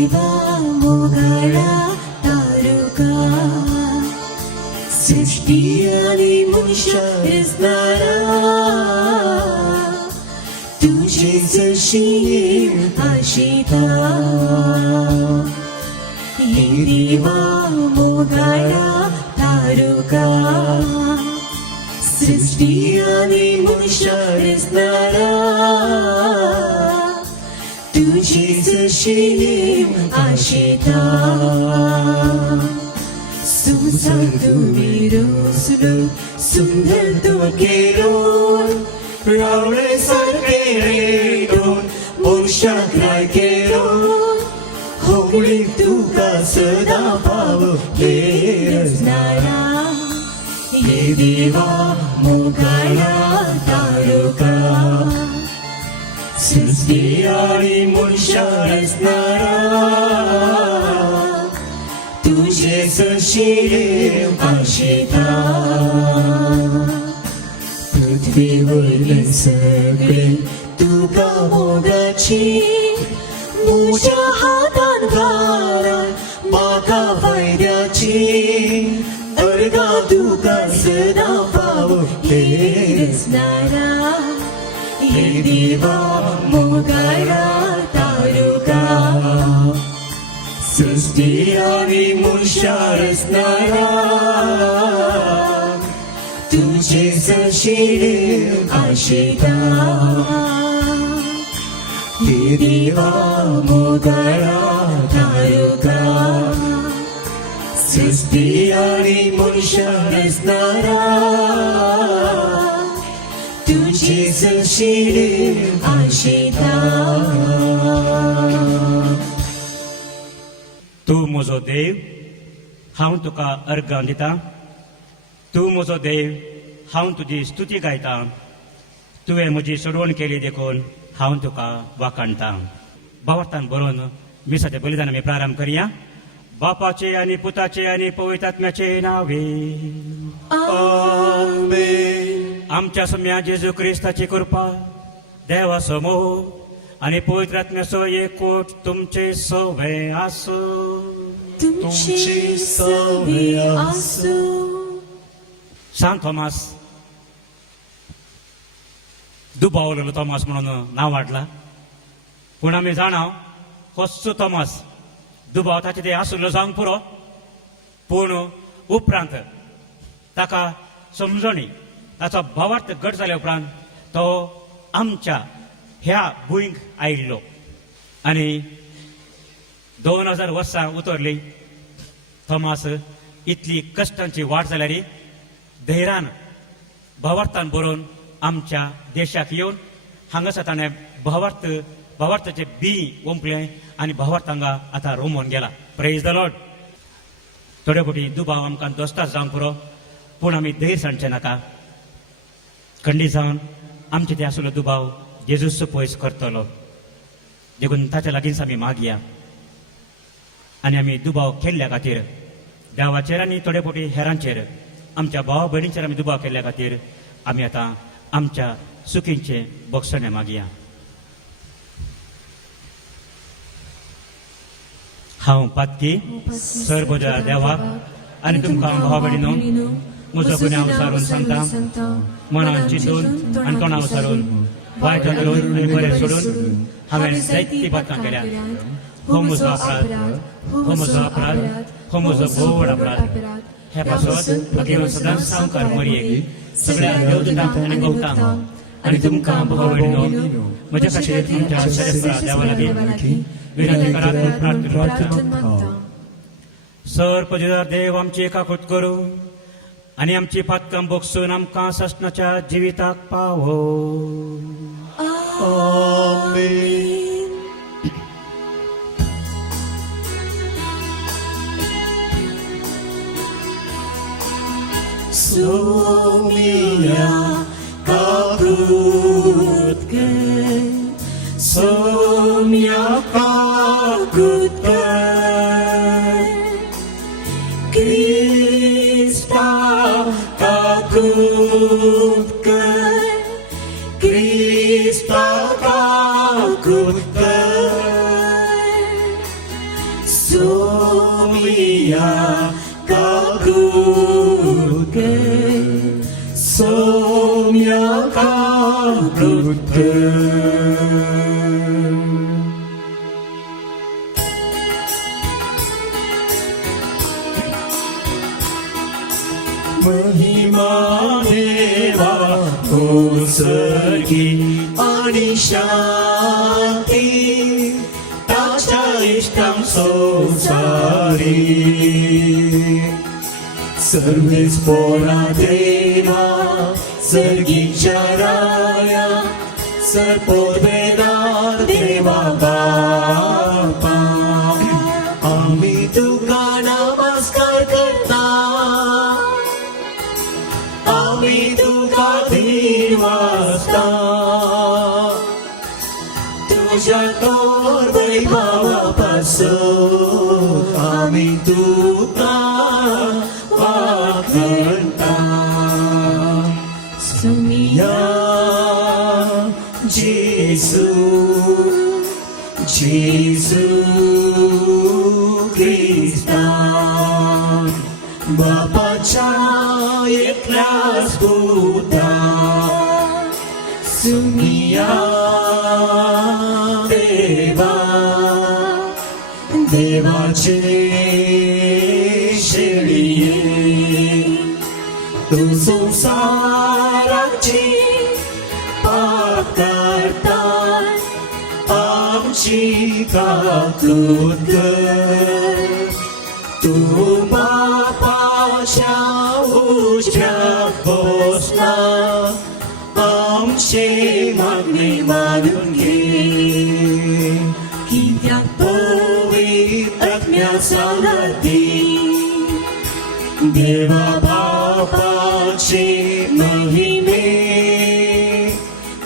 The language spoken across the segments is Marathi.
देवा मोगळा तारुका सृष्टी आणि मनुष्य रचणारा तुझे जशी आशिता हे देवा मोगळा तारुका सृष्टी आणि मनुष्य रचणारा तुझी जशी आशिता सुंदर तुम्ही रोसलो सुंदर तो केरोन रावळे सारखे रेडोन मोक्षाग्राय केरोन होळी तुका सदा भाव रचणारा हे देवा मोगळा तारुका सृष्टी आणि मनुष्य रचणारा तुझे जशी आशिता पृथ्वीवरील सगळे तुका मोगाची मुझ्या हातान घाला माका फायद्याची अर्गा तुका सदा भाव रचणारा हे देवा मोगळा तारुका सृष्टी आणि मनुष्य रचणारा तुझे जशी आशिता हे देवा मोगळा तारुका सृष्टी आणि मनुष्य रचणारा तुझे जशी आशिता तू म्हजो देव हांव तुका अर्गां दिता तू म्हजो देव हांव तुजी स्तुती गायता तुवें म्हजी सोडवण केली देखून हांव तुका वाखाणटा भावार्थान बरोवन मिसाचें बलिदान आमी प्रारंभ करया बापाचे आनी पुताचे आनी पवित्र आत्म्याचे नावे आमेन आमच्या सम्या जेजू क्रिस्ताची कृपा देवा समोर आणि पवित्र आत्म्याचो एकूट तुमचे सवे आसो तुमची सवे आसो सांत थॉमस दुबावलेलो थॉमस म्हणून नांव वाडला पूण आमी जाणाव होसो थॉमस दुबाव ताचे ते आसुल्लो जावंक पुरो पूण उपरांत ताका समजणी ताचो भावार्थ घट जाल्या उपरांत तो आमच्या ह्या भुंयक आयिल्लो आनी 2000 वर्सां उतरली थॉमस इतली कश्टांची वाट जाल्यार धैर्यान भावार्थान बरोवन आमच्या देशाक येवन हांगासर ताणें भावार्थाचे बी ओंपलें आनी भावार्थ हांगा आतां रोमोन गेला प्रेज द लॉर्ड थोडे फावटी दुबाव आमकां दोस्तार जावंक पुरो पूण आमी धैर्य सांडचे नाका खंडीत जावन आमचे ते आसलो दुबाव जेजूस पयस करतलो देखून ताच्या लागींच आमी मागया आनी आमी दुबाव केल्ल्या खातीर देवाचेर आनी थोडे फावटी हेरांचेर आमच्या भावा भयणींचेर आमी दुबाव केल्ल्या खातीर आमी आतां आमच्या चुकींचे बक्षणे मागया हांव पातकी सर्वोदया देवाक आनी तुमकां भावा भयणीनो म्हजो गुन्यांव विचारून सांगता मनान चिंतून आनी तोंडां विचारून वायट धरून आनी बरें सोडून हांवें जायती पातकां केल्यात हो म्हजो अपराध हो म्हजो भोव व्हड अपराध हे पासत म्हाका सदांच सांवकार मरयेक सगळ्या देवदूतांक आनी भोवतांक आनी तुमकां भावा भयणीनो म्हज्या खातीर तुमच्या सर्वेस्परा देवा लागीं विनंती करात प्रार्थना सर्वपदार देव आमची एकाकृत करूं आनी आमची पातकां बोगसून आमकां ससनाच्या जिविताक पावो आमेन सोमिया काकृत कर सोमिया काकृत कर क्रिस्ता काकृत कर क्रिस्ता काकृत कर Somia Kagutke Somia Kagutke महिमा देवा ओसर्गी आणि शांती ताच्या इष्टं संसारी सर्वेस पोरा देवा सर्गीच्या राया सर्पोद्वेदार देवा बापा आम्ही तुका नमस्कार करता आम्ही तुका धीर वाजता तुझ्या तोर वैभवापासून आम्ही तुका वाखणता सुमिया जेसू जेसू ख्रिस्ता बापाच्या एकल्याच पुता सुमिया देवा देवाचे शेळिये तू संसाराची पाप करता आमची काकूत कर तू बापाच्या उजव्यात बसला आमचे मागणे मानून घे कित्याक पवित्र आज्ञा सांगती देवा बापाचे महिमे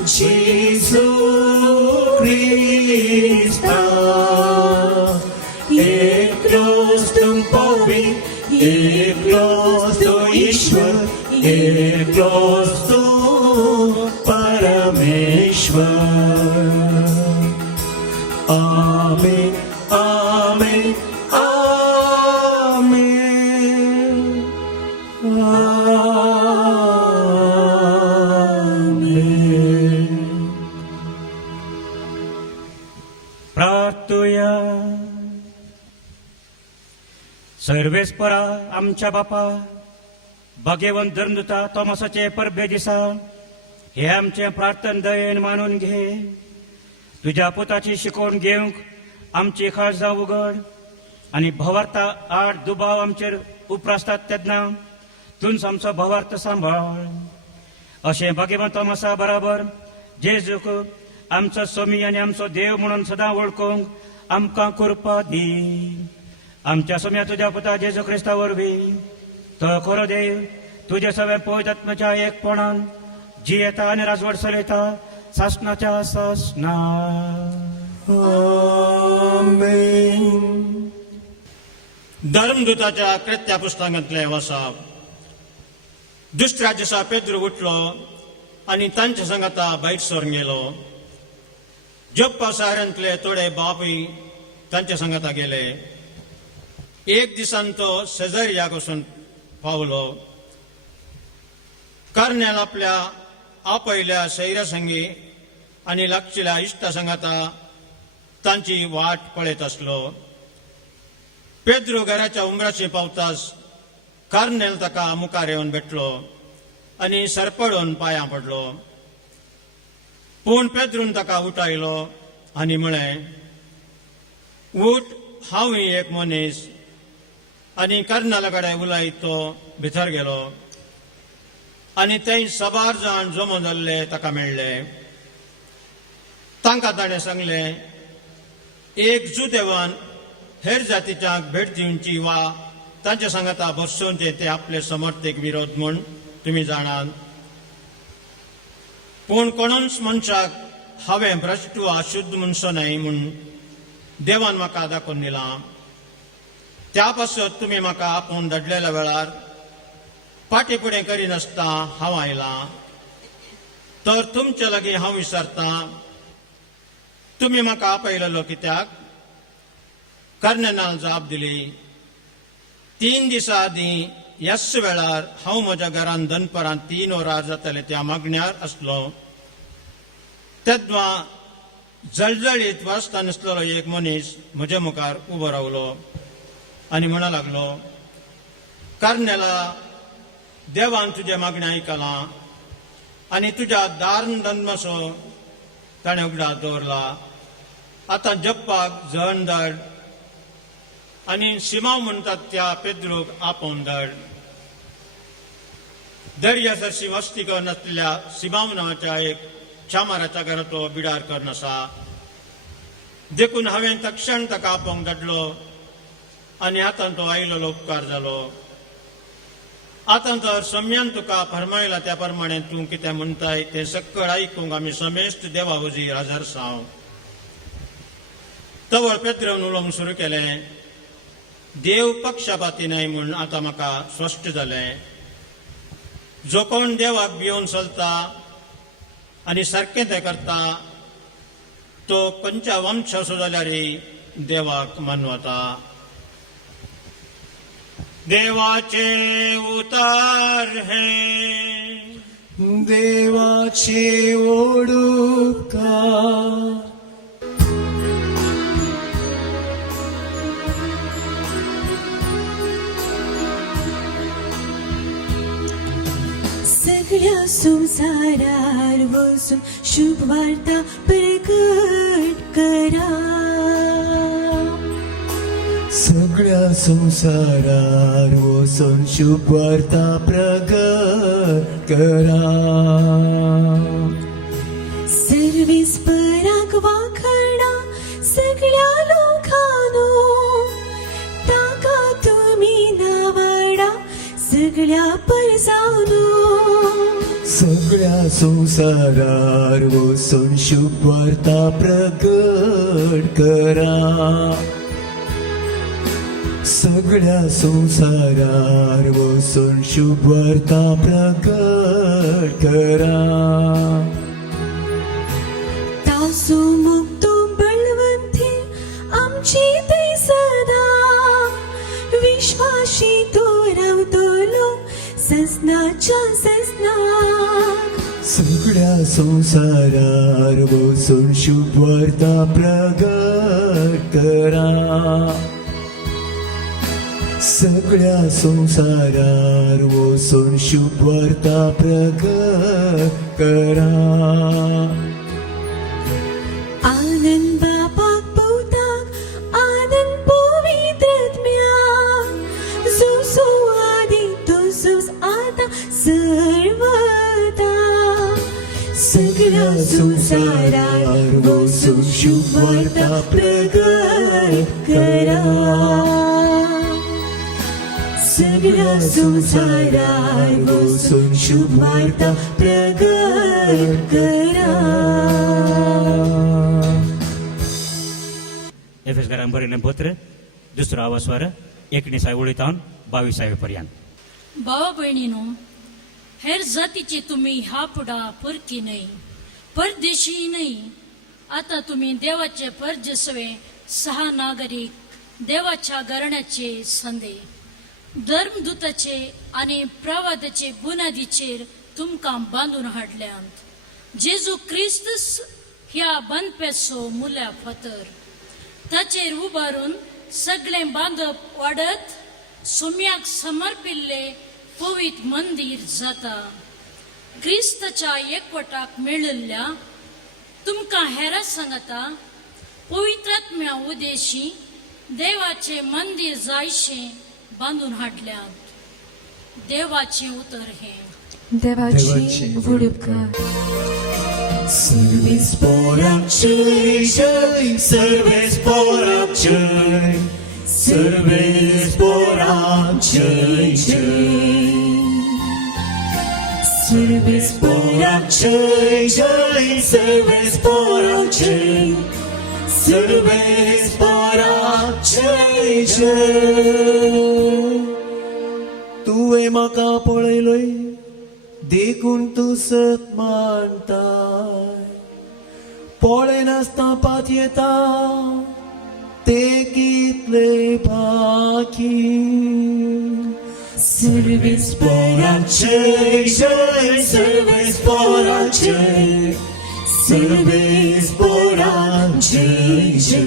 जेसू ख्रिस्ता एकलोच तुम पवित्र एकलोच तो ईश्वर एकलोच तो परमेश्वर आमेन आमेन आमेन आमेन प्रार्थूया सर्वेस्परा आमच्या बापा भाग्यवंत धर्मदूता तोमासाचे परबे दिसा हे आमचे प्रार्थन दयेन मानून घे तुझ्या पुताची शिकवण घेवंक आमची काळजां उगड आणि भवार्था आड दुबाव आमचेर उपरासतात तेन्ना तुंच आमचो भवार्थ सांबाळ अशें भाग्यवंत तोमासा बराबर जेजूक आमचो स्वामी आनी आमचो देव म्हणून सदां वळखूंक आमकां कृपा दी आमच्या सोम्या तुझ्या पुता जेजू ख्रिस्ता वरवीं तो खरो देव तुझे सगळे पवित्र आत्म्याच्या एकपणान जियेता आनी राजवट चलयता सासणाच्या सासना आमेन धर्मदूताच्या कृत्या पुस्तकांतले वचप दुसऱ्या दिसा पेद्रू उठलो आनी तांच्या संगता भायर सरून गेलो जोप्पा शारांतले थोडे बापूय तांच्या संगता गेले एक दिसान तो सेजारिया वचून पावलो कर्नेल आपल्या आपयल्या सैरासंगी आनी लागशिल्ल्या इश्टा संगता तांची वाट पळयत आसलो पेद्रू घराच्या उमराची पावताच कर्नेल ताका मुखार येवन भेटलो आनी सरपडून पांयां पडलो पूण पेद्रून ताका उठयलो आनी म्हळें उठ हांवूय एक मनीस आनी कर्नाला कडेन उलयत तो भितर गेलो आनी ते सबार जाण जमो जाल्ले ताका मेळ्ळे तांकां ताणें सांगलें एकजूट हेर जातीच्या भेट दिवची वा तांच्या सांगाता बसोवचे ते आपले समर्थक विरोध म्हूण तुमी जाणात पूण कोणूच मनशाक हांवें भ्रश्ट वा अशुद्ध मनसो न्हय म्हूण देवान म्हाका दाखोवन दिलां त्या पासत तुमी म्हाका आपूण धाडलेल्या वेळार फाटीं फुडें करिनासता हांव आयलां तर तुमचे लागीं हांव विचारतां तुमी म्हाका आपयलेलो कित्याक कर्नेलान जाप दिली 3 दिसां आदीं ह्याच वेळार हांव म्हज्या घरान दनपरां 3 वरां जाताले त्या मागण्यार आसलो. तेद्वा जळजळीत वाजता नासलेलो एक मनीस म्हज्या मुखार उबो रावलो आनी म्हणू लागलो, कार्नेला, देवान तुजे मागणें आयकलां आनी तुज्या दारान दनमासो ताणें उगडार दवरला. आतां जप्पाक जळण धाड आनी सिमाव म्हणटात त्या पेद्रूक आपोवन धाड. दर्यासरशी वस्ती करनासलेल्या सिमाव नांवाच्या एक चामाराच्या घरांत तो बिडार करून आसा. देखून हांवें तक्षण ताका आपोवंक धाडलो आनी आतां तो आयिल्लो उपकार जालो. आतां तर सम्यान तुका फरमायला त्या प्रमाणे तूं कितें म्हणटाय तें सक्कळ आयकूंक आमी समेस्त देवा हुजीर हजर आसाव. तवळ पेद्रन उलोवंक सुरू केलें. देव पक्षपाती न्हय म्हूण आतां म्हाका स्पश्ट जालें. जो कोण देवाक भिवून चलता आनी सारकें तें करता तो खंयच्या वंश असो जाल्यारय देवाक मानवता. देवाचे उतार हे देवाचे ओडुकार. सगळ्या संसारार वचून शुभ वार्ता प्रकट करा. सगळ्या संसारार वचून शुभ वार्ता प्रगट करा. सर्वेस्पराक वाखणा सगळ्या लोकांनो, ताका तुमी नावाडा सगळ्या परजांनो. सगळ्या संसारार वचून शुभ वार्ता प्रगट करा. सगळ्या संसारार वचून शुभ वार्ता प्रगट करा. तासो मुक्तो बळवंती आमची ते सदा, विश्वासी तो रावतलो ससनाच्या ससनाक. सगळ्या संसारार वचून शुभ वार्ता प्रगट करा. सगळ्या संसारार वचून शुभ वार्ता प्रगट करा. आनंद बापाक पवताक आनंद पवित्रात्म्याक, जो आदी तसोच आता सर्वदा. सगळ्या संसारार वचून शुभ वार्ता प्रगट करा. सगळ्या संसारार वचून शुभ वार्ता प्रगट करा. एफेसकारांक बरयलें पत्र 2 वास्वर 19 उलयतावन 22 पर्यंत. भावा भयणीनो, हेर जातीचे तुम्ही ह्या फुडा परकी न्हय, परदेशी न्हय. आता तुम्ही देवाचे परजसवे सहा नागरिक, देवाच्या घराण्याचे संदे, धर्मदूताचे आणि प्रवादाचे बुनादीचेर तुमकां बांदून हाडल्यांत. जेजू क्रिस्तस ह्या बांदप्याचो मुल्या फातर, ताचेर उबारून सगळें बांदप वाडत सुम्याक समर्पिल्ले पवित्र मंदिर जाता. क्रिस्ताच्या एकवटाक मेळिल्ल्या तुमकां हेरां सांगता, पवित्रात्म्या उदेशी देवाचे मंदिर जायशें बांदून हाडल्यांत. देवाचे उतर हे. देवाची वडुपकार. सर्वेस पोराक जय जय, सर्वेस पोराक जय, सर्वेस पोराक जय जय. सर्वेस पोराक जय जय, सर्वेस पोराक जय, सर्वेस पोराक जय जय. तुवें म्हाका पळयलोय देखून तूं सत मानताय. पळय नासता पात येता ते कितले बाकी सर्वेस्पराचे जय सर्वेस्पराचे सर्वेस्पराचे जय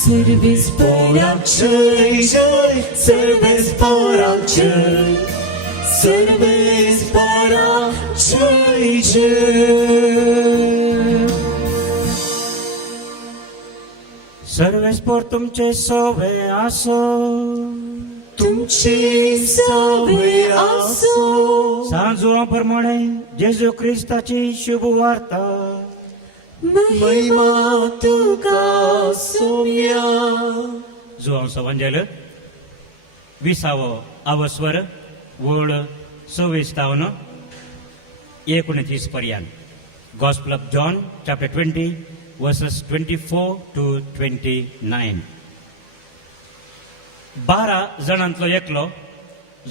सर्वेस्पराचे जय सर्वेस्पराचे सर्वेस्पराचे जय सर्वेस्पोर तुमचे सोवे असो, तुमची सवे असो सांजुआप्रमाणे जेजू ख्रिस्ताची शुभ वार्ता महिमा तुका सोम्या. जुआंचो वंजेल 20 अवस्वर वळ 26-29 पर्यंत. Gospel of John chapter 20 verses 24 to 29. 12 जणांतलो एकलो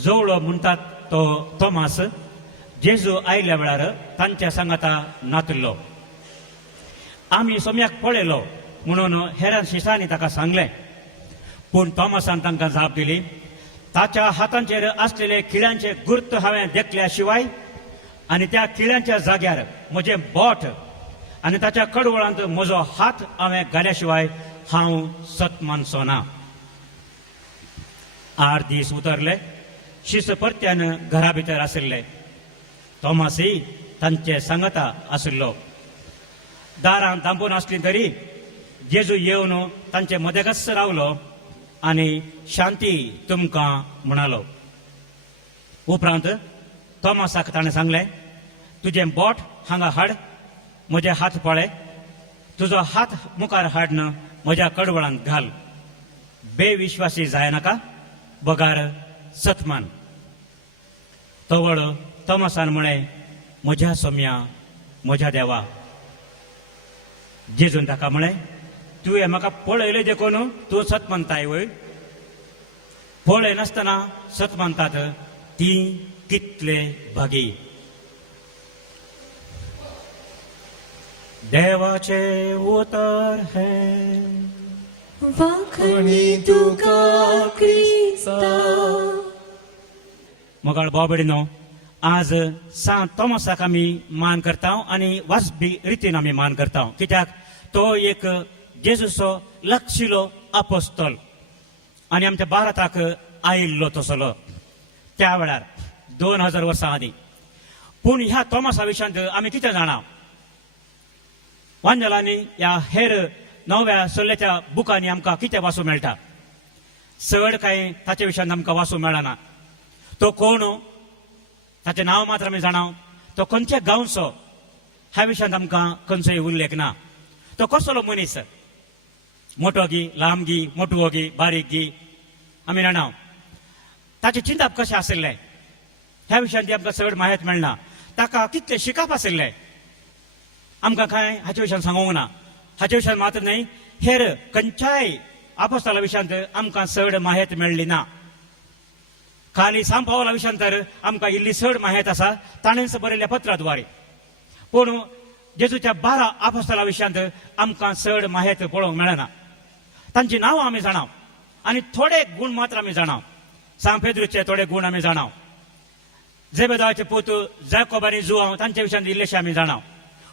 जवळो म्हणटात तो तोमास जेजू आयल्या वेळार तांच्या सांगाता नातल्लो. आमी सोम्याक पळयलो म्हणून हेरां शिसांनी ताका सांगलें. पूण तोमासान तांकां जाप दिली, ताच्या हातांचेर आसलेले किळ्यांचे गुर्त हांवें देखल्या शिवाय आनी त्या किळ्यांच्या जाग्यार म्हजें बोट आनी ताच्या कडवळांत म्हजो हात हांवें घाल्या शिवाय हांव सत मानचो ना. 8 दीस उतरले. शिस परत्यान घरा भितर आशिल्ले. तोमासय तांचे सांगता आशिल्लो. दारां दांबून आसली तरी जेजू येवन तांचे मदेगस रावलो आनी शांती तुमकां म्हणालो. उपरांत तोमासाक ताणें सांगलें, तुजें बोट हांगा हाड, म्हजे हात पळय, तुजो हात मुखार हाडन म्हज्या कडवळांत घाल. बेविश्वासी जायनाका, बगार सतमान. तवळ तोमासान म्हळें, म्हज्या सोम्या, म्हज्या देवा. जेजून ताका म्हळें, तुवें म्हाका पळयलें देखून तूं सत मानताय वय? पळय नासतना सत मानतात ती कितले भागी. देवाचे उतर हे वाखणी तुका क्रिस्ता. मोगाळ बाबडीनो, आज सांत तोमासाक आमी मान करता आनी वाजबी रितीन आमी मान करता. कित्याक तो एक जेजूचो लागशिलो आपोस्तोल आनी आमच्या भारताक आयिल्लो तसलो त्या वेळार 2000 वर्सां आदीं. पूण ह्या तोमासा विशयांत आमी कितें जाणा? वांजलांनी ह्या हेर नव्या सल्ल्याच्या बुकांनी आमकां कितें वाचूं मेळटा? चड कांय ताचे विशयांत आमकां वाचूं मेळना. तो कोण, ताचें नांव मात्र आमी जाणाव. तो खंयच्या गांवचो ह्या विशयांत आमकां खंयचोय उल्लेख ना. तो कसलो मनीस, मोठो गी, लांब गी, मोटवो गी, बारीक गी, आमी जाणाव. ताचें चिंतप कशें आशिल्लें ह्या विशयांत आमकां चड माहिती मेळना. ताका कितलें शिकप आशिल्लें आमकां कांय हाचे विशयांत सांगूंक ना. हाचे विशयांत मात्र न्हय, हेर खंयच्याय आपोस्तला विशयांत आमकां चड माहिती मेळ्ळी ना. खाली सांत पावला विशयांत तर आमकां इल्ली चड माहिती आसा, ताणेंच बरयल्ल्या पत्राद्वारे. पूण जेजूच्या 12 आपोस्तला विशयांत आमकां चड माहिती पळोवंक मेळना. तांची नांवां आमी जाणाव आनी थोडे गूण मात्र आमी जाणाव. सांत पेद्रूचे थोडे गूण आमी जाणाव. जेबेदावाचे पूत जाकोब आनी जुआंव तांचे विशयांत इल्लेशे आमी जाणाव.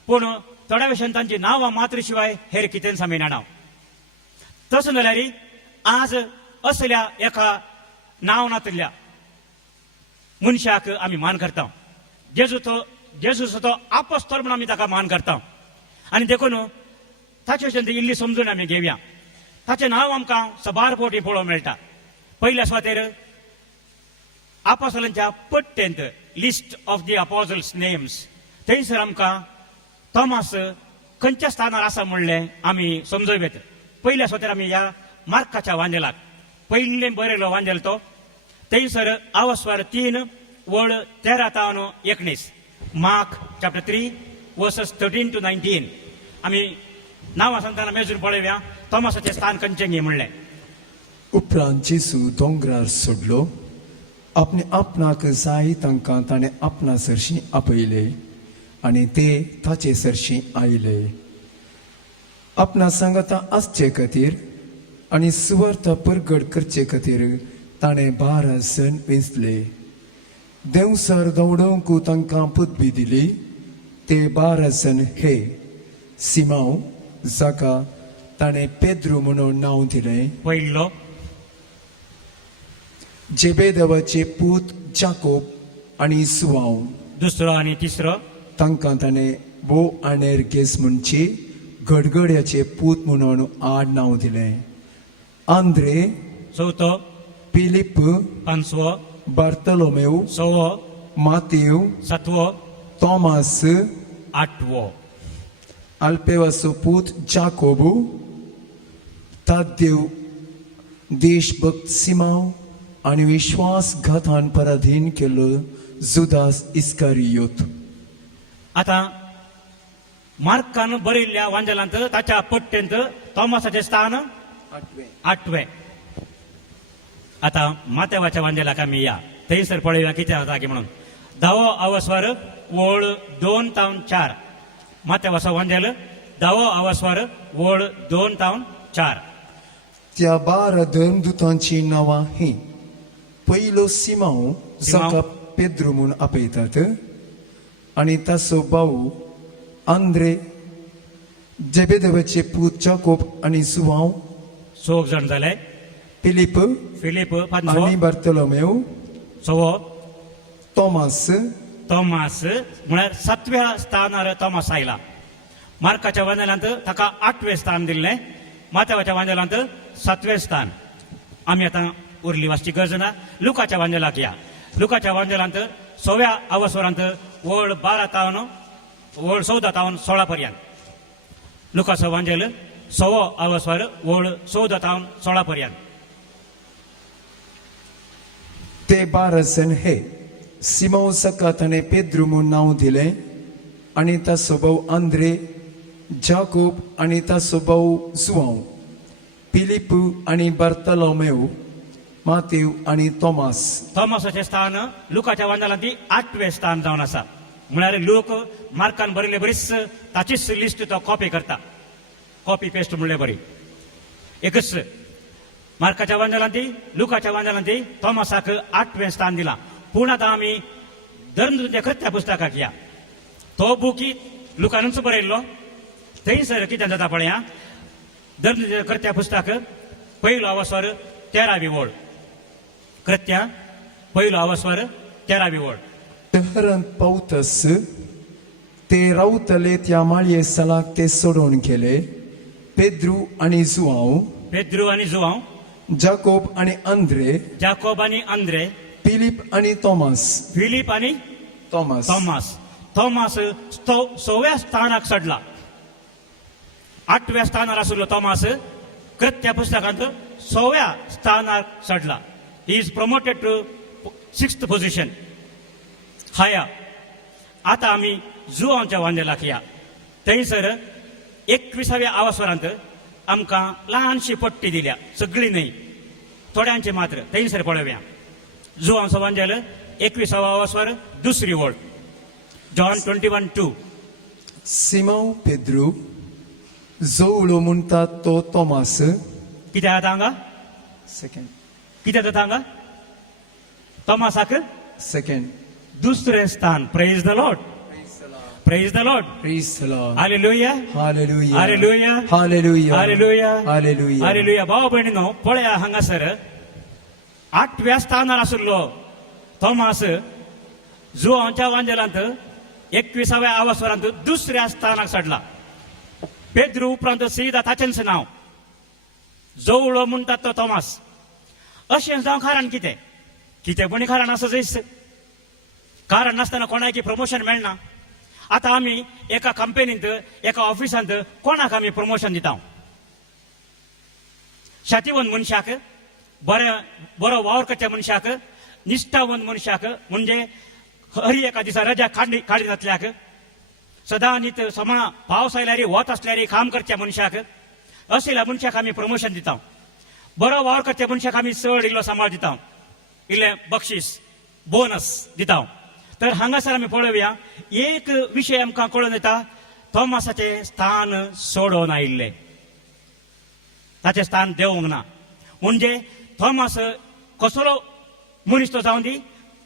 पूण थोड्या विशयांत तांची नांवां मात्र शिवाय हेर कितेंच आमी जाणाव. तसो जाल्यार आज असल्या एका नांव नातल्या मनशाक आमी मान करता. जेजूचो तो आपोस्तोल म्हूण आमी ताका मान करता. आनी देखून ताचे विशयांत इल्ली समजून आमी घेवया. ताचें नांव आमकां सबार फावटी पळोवंक मेळटा. पयल्या सुवातेर आपोस्तलांच्या पट्टेंत लिस्ट ऑफ दी अपोजल्स नेम्स, थंयसर आमकां तोमास खंयच्या स्थानार आसा म्हणलें आमी समजोवेत. पयल्या सुवातेर आमी ह्या मार्काच्या वांजेलाक पयलें बरयलो वांजेल तो, थंयसर अवस्वर 3 वळ 13-19. Mark chapter 3 versus 13 to 19. आमी नांवां सांगतना मेजून पळोवया तोमासाचें स्थान खंयचें घे म्हणलें. उपरांत जेसू दोंगरार सोडलो. आपणे आपणाक जाय तांकां ताणें आपणा सरशीं आपयले आनी ते ताचे सरशीं आयले. आपणा सांगता आसचे खातीर आनी सुवार्थ परगड करचे खातीर ताणें 12 जण वेंचले. देंवसर दौडोवंक तांकां पदवी दिली. ते 12 जण हे सिमांव, जाका ताणें पेद्रू म्हणून नांव दिलें, पयलो जेबेदेवाचे पूत जाकोब आनी सुवांव, दुसरो आनी तिसरो तांकां ताणें बो आनेर्गेस म्हणची गडगड्याचे पूत म्हणून आड नांव दिलें. आंद्रे, चवथो फिलिप, पांचवो बार्तलोमेव, सवो मातेव, सातवो तोमास, आठवो अल्पेवाचो पूत जाकोबू, ताद्देव, देशभक्त सिमांव आनी विश्वासघातान पराधीन केल्लो जुदास इस्कारियोत. आता मार्कान बरयल्ल्या वांजलांत ताच्या पट्टेंत तोमासाचें स्थान 8वें. आता मातेवाच्या वांजलाक आमी या थंयसर पळयया कितें जाता की म्हणून. 10वो आवस्वर वळ 2 ते 4. मातेवाचो वांजल 10वो आवस्वर वळ 2 ते 4. त्या 12 धर्मदुतांची नांवां ही. पयलो सिमांव, जाका पेद्रू म्हूण आपयतात, आनी ताचो भाऊ आंद्रे, जेबेदेवाचे पूत जाकोब आनी सुवांव, 6 जण जाले. फिलिप फिलिप पांचवो, आनी बार्तलोमेव, सवो तोमास, तोमास म्हळ्यार 7व्या स्थानार तोमास आयला. मार्काच्या वांजलांत ताका 8वें स्थान दिल्लें. मातेवाच्या वांजलांत 7वें स्थान. आमी आतां उरली वाचची गरज ना. लुकाच्या वांजलाक या. लुकाच्या वांजलांत 6व्या आवस्वरांत वळ 12 तावन वळ 14 तावन 16 पर्यंत. लुकाचो वांजल 6वो आवस्वर वळ 14 तावन 16 पर्यंत. ते 12 जण हे सिमांव, जाका ताणें पेद्रू म्हूण नांव दिलें, आनी ताचो भाऊ आंद्रे, जाकोब आनी ताचो भाऊ सुवांव, फिलिप आनी बार्तलोमेव, मातेव आनी तोमास. थॉमसाचें स्थान लुकाच्या वांजलांत 8वें स्थान जावन आसा. म्हळ्यार लोक मार्कान बरयले बरीच ताचीच लिस्ट तो कॉपी करता. कॉपी पेस्ट म्हणले बरी. एकच मार्काच्या वांजलांत लुकाच्या वांजलांत थॉमसाक 8वें स्थान दिलां. पूण आतां आमी धर्मदूतांच्या कृत्या पुस्तकाक या. तो बूक लुकानूच बरयल्लो. थंयसर कितें जाता पळया. धर्मदूतांच्या कृत्या पुस्तक पयलो आवस्वर 13वी वळ. कृत्या पयलो आवस्वर 13वी वळ. शहरांत पावतस ते रावतले त्या माळये सालाक ते सोडून गेले. पेद्रू आनी जुवांव, पेद्रू आनी जुवांव, जाकोब आनी आंद्रे, जाकोब आनी आंद्रे, फिलिप आनी तोमास, फिलिप आनी तोमास, थॉमस. थॉमस 6व्या स्थानाक चडला. 8व्या स्थानार आशिल्लो थॉमस कृत्या पुस्तकांत 6व्या स्थानाक चडला. He is promoted to 6th position. हाया. आता आमी जुवांच्या वांजलाक या. थंयसर 21व्या आवस्वरांत आमकां ल्हानशी पट्टी दिल्या. सगळी न्हय, थोड्यांचे मात्र. थंयसर पळोवया. जुवांचो वांजल 21वा आवस्वर 2री वळ. जॉन 21:2. सिमांव पेद्रू, जोवळो म्हणटात तो तोमास, कितें जाता हांगा? सेकंड कितें जाता हांगा? तोमासाक सेकंड 2रे स्थान. Praise the Lord. Praise the Lord. Praise the Lord. Hallelujah. Hallelujah. Hallelujah. Hallelujah. Hallelujah. Hallelujah. Hallelujah. भाव भयणीनो, पळया हांगासर 8व्या स्थानार आशिल्लो थॉमस जुवांच्या वांजलांत 21व्या आवस्वरांत 2ऱ्या स्थानाक चडला. पेद्रू उपरांत सीदा ताचेंच नांव. जोवळो म्हणटात तो थॉमस. अशें जावं कारण कितें? कितेंपणी कारण आसा जैस. कारण नासतना कोणाक प्रमोशन मेळना. आतां आमी एका कंपनींत एका ऑफिसांत कोणाक आमी प्रमोशन दिता? शातिवंत मनशाक, बरो वावर करच्या मनशाक, निश्ठावंत मनशाक, म्हणजे हरी एका दिसा रजा काडिनातल्याक, सदां न्हीद समा पावस आयल्यार वत आसल्यार काम करच्या मनशाक, अशेल्या मनशाक आमी प्रमोशन दिता. बरो वावर करच्या मनशाक आमी चड इल्लो सांबाळ दिता, इल्लें बक्षीस, बोनस दिता. तर हांगासर आमी पळोवया एक विशय आमकां कळून येता. थॉमसाचें स्थान सोडून आयिल्लें. ताचें स्थान देवंक ना. म्हणजे थॉमस कसलो मनीस तो जावन दी,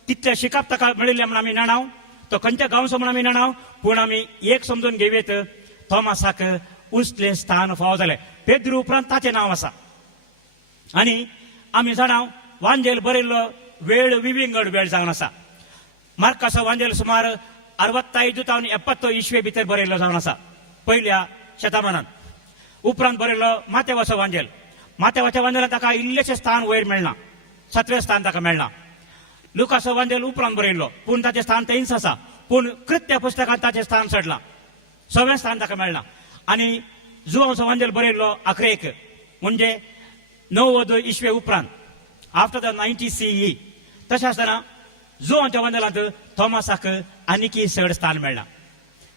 तितले शिकप ताका मेळिल्ले म्हण आमी नाणाव, तो खंयच्या गांवचो म्हण आमी नाणाव, पूण आमी एक समजून घेवयेत, थॉमसाक उंचलें स्थान फावो जालें. पेद्रू उपरांत ताचें नांव आसा. आनी आमी जाणाव वांजेल बरयल्लो वेळ विविंगड वेळ जावन आसा. मार्काचो वांजेल सुमार 65 तावन 70 इस्वे भितर बरयल्लो जावन आसा, पयल्या शतमानांत. उपरांत बरयल्लो मातेवाचो वांजेल. मातेवाच्या वांजेलांत ताका इल्लेशें स्थान वयर मेळना, 7वें स्थान ताका मेळना. लुकाचो वांजेल उपरांत बरयल्लो, पूण ताचें स्थान थंयच आसा. पूण कृत्य पुस्तकांत ताचें स्थान चडलां, 6वें स्थान ताका मेळना. आनी जुवांचो वांजेल बरयल्लो 11 म्हणजे 90 इस्वे उपरांत, आफ्टर द 90 CE. तशें आसतना जुवांच्या वांजेलांत थॉमसाक आनीकय चड स्थान मेळना.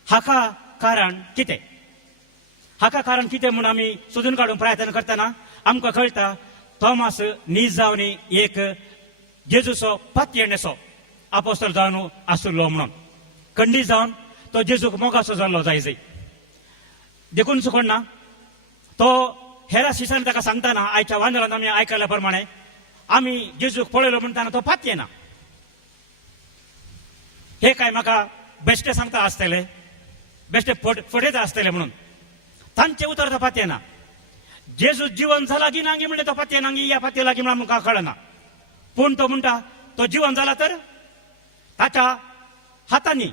हाका कारण कितें? हाका कारण कितें म्हूण आमी सोदून काडूंक प्रयत्न करतना आमकां कळटा, थॉमस नीज जावन एक जेजूचो पातयेणेचो आपोस्तल जावन आशिल्लो म्हणून. खंडीत जावन तो जेजूक मोगाचो जाल्लो जायजय. देखून चुकोडना तो हेरा शिशांनी ताका सांगतना आयच्या वांजेलांत आमी आयकल्या प्रमाणे आमी जेजूक पळयलो म्हणटाना तो पातयेना. हे काय म्हाका बेश्टे सांगता आसतले, बेश्टे फटयता आसतले म्हणून. तांचे उतर तो पातयेना. जेजू जीवन जाला की नांगी म्हणले तो पातयेना, या पातये लागी म्हणून आमकां कळना. पूण तो म्हणटा तो जीवन जाला तर ताच्या हातांनी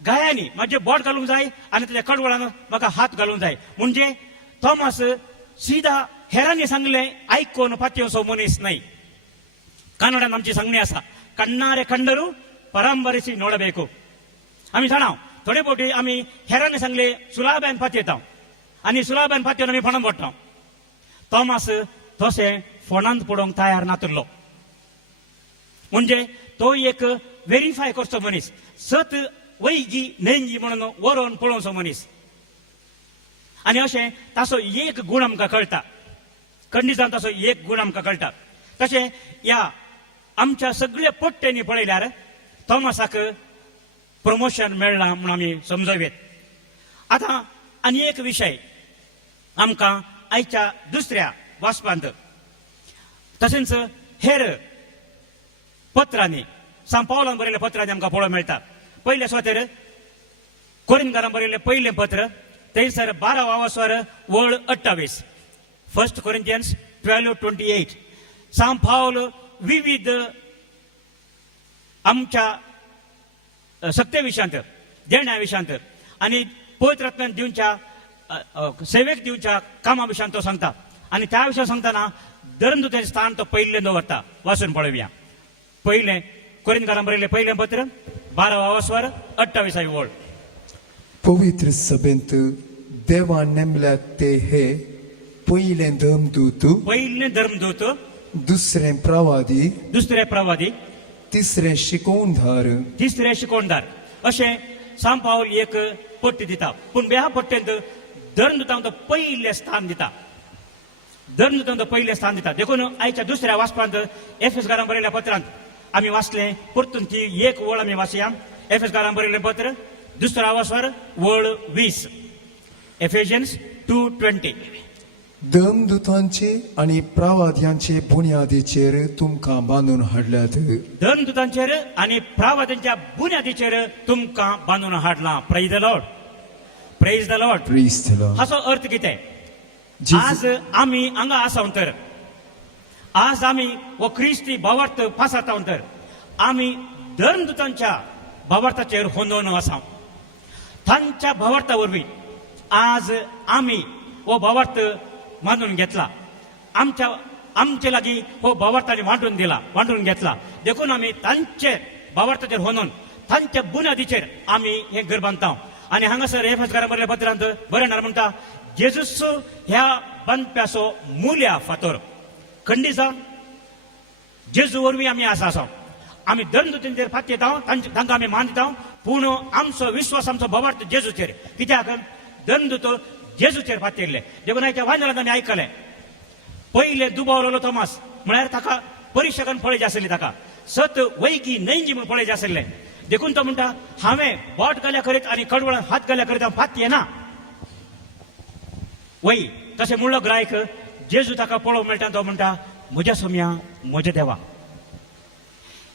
गायांनी म्हणजे बोट घालूंक जाय आनी ताच्या कडवळान म्हाका हात घालूंक जाय. म्हणजे थॉमस सीधा हेरांनी सांगलें आयकून पातयेवचो मनीस न्हय. कन्नडान आमची सांगणी आसा, कण्णारे कंडरू परांबरिसी नोडबेकू. आमी जाणाव थोडे फावटी आमी हेरांनी सांगले सुलाब्यान पातयेता आनी सुलाब्यान पातयेवन आमी फोंडान पडटा. थॉमस तशें फोंडांत पडोवंक तयार नासलो. म्हणजे तो एक व्हेरीफाय करचो मनीस, सत वैगी नेंगी म्हणून व्हरून पळोवचो मनीस. आनी अशें ताचो एक गूण आमकां कळटा. खंडीत ताचो एक गूण आमकां कळटा. तशें ह्या आमच्या सगळ्या पट्टेनी पळयल्यार थॉमसाक प्रमोशन मेळना म्हूण आमी समजवेत. आतां आनी एक विशय आमकां आयच्या दुसऱ्या वाचपांत तशेंच हेर पत्रांनी सांत पावलान बरयल्ल्या पत्रांनी आमकां पळोवंक मेळटा. पयल्या स्वातेर कोरिंथकारांक बरयल्लें पयलें पत्र, थंयसर 12वा वासवार वळ 28. 1 Corinthians 12:28. सांत पावल विविध आमच्या सक्ते विशयांत, देण्या विशयांत आनी पवित्र आत्म्यान दिवच्या सेवेक दिवच्या कामा विशयांत तो सांगता. आनी त्या विशयां सांगतना धर्मदुताचें स्थान तो पयलें दवरता. वाचून पळोवया. पयलें कोरिंथकारांक बरयल्लें पयलें पत्र 12वा वासवार 28वी वळ. पवित्र सभेंत देवान नेमल्यात ते हे पयलें धर्मदूत, पयलें धर्मदूत, दुसरें प्रवादी, दुसरें प्रवादी, तिसरें शिकोवणदार, तिसरें शिकोवणदार. अशें सांत पावल एक पट्टी दिता. पूण ह्या पट्टेंत धर्मदूतांक तो पयलें स्थान दिता. धर्मदूतांक तो पयलें स्थान दिता. देखून आयच्या दुसऱ्या वाचपांत एफेसकारांक बरयल्ल्या पत्रांत आमी वाचलें, परतून ती एक वळ आमी वाचया. एफेसकारांक बरयल्लें पत्र 2रा वासवार वळ 20. एफेशियन्स 2:20. धर्मदूतांचे आणि प्रवाद्यांचे बुन्यादीचेर तुमकां बांदून हाडल्यात. धर्मदूतांचेर आनी प्रवाद्यांच्या बुन्यादीचेर तुमकां बांदून हाडलां. Praise the Lord, praise the Lord. Praise the Lord. हाचो अर्थ कितें? आज आमी हांगा आसा तर, आज आमी हो क्रिस्ती भावार्थ पासता तर आमी धर्मदूतांच्या भावार्थाचेर होंदोवन आसा. तांच्या भावार्था वरवीं आज आमी हो भावार्थ मानून घेतला. आमचे लागीं हो भावार्थाने वांटून घेतला. देखून आमी तांचे भावार्थाचेर होंदोवन तांच्या बुन्यादीचेर आमी हे घर बांदता. आनी हांगासर एफेसकारांक बरयल्ल्या पत्रांत बरयणार म्हणटा, जेजूस ह्या बांदप्याचो मुल्या फातर. खंडीत जावन जेजू वरवीं आमी आसा. आमी धर्मदूतांचेर फातयता, तांकां आमी मान दिता. पूण आमचो विश्वास, आमचो भावार्थ जेजूचेर. कित्याक धर्मदूत जेजूचेर फातयल्ले. देखून आयच्या वांजेलांत आमी आयकलें, पयले दुबावलेलो थॉमस म्हळ्यार ताका परिक्षकान पळयचें आसलें. ताका सत वैगी नेंजी म्हूण पळयचें आसलें. देखून तो म्हणटा, हांवें बोट घाल्या करीत आनी कडवळान हात घाल्या करीत हांव फातयेना. वय तशें म्हणलो ग्रायक, जेजू ताका पळोवंक मेळटा तो म्हणटा म्हज्या सोम्या म्हज्या देवा.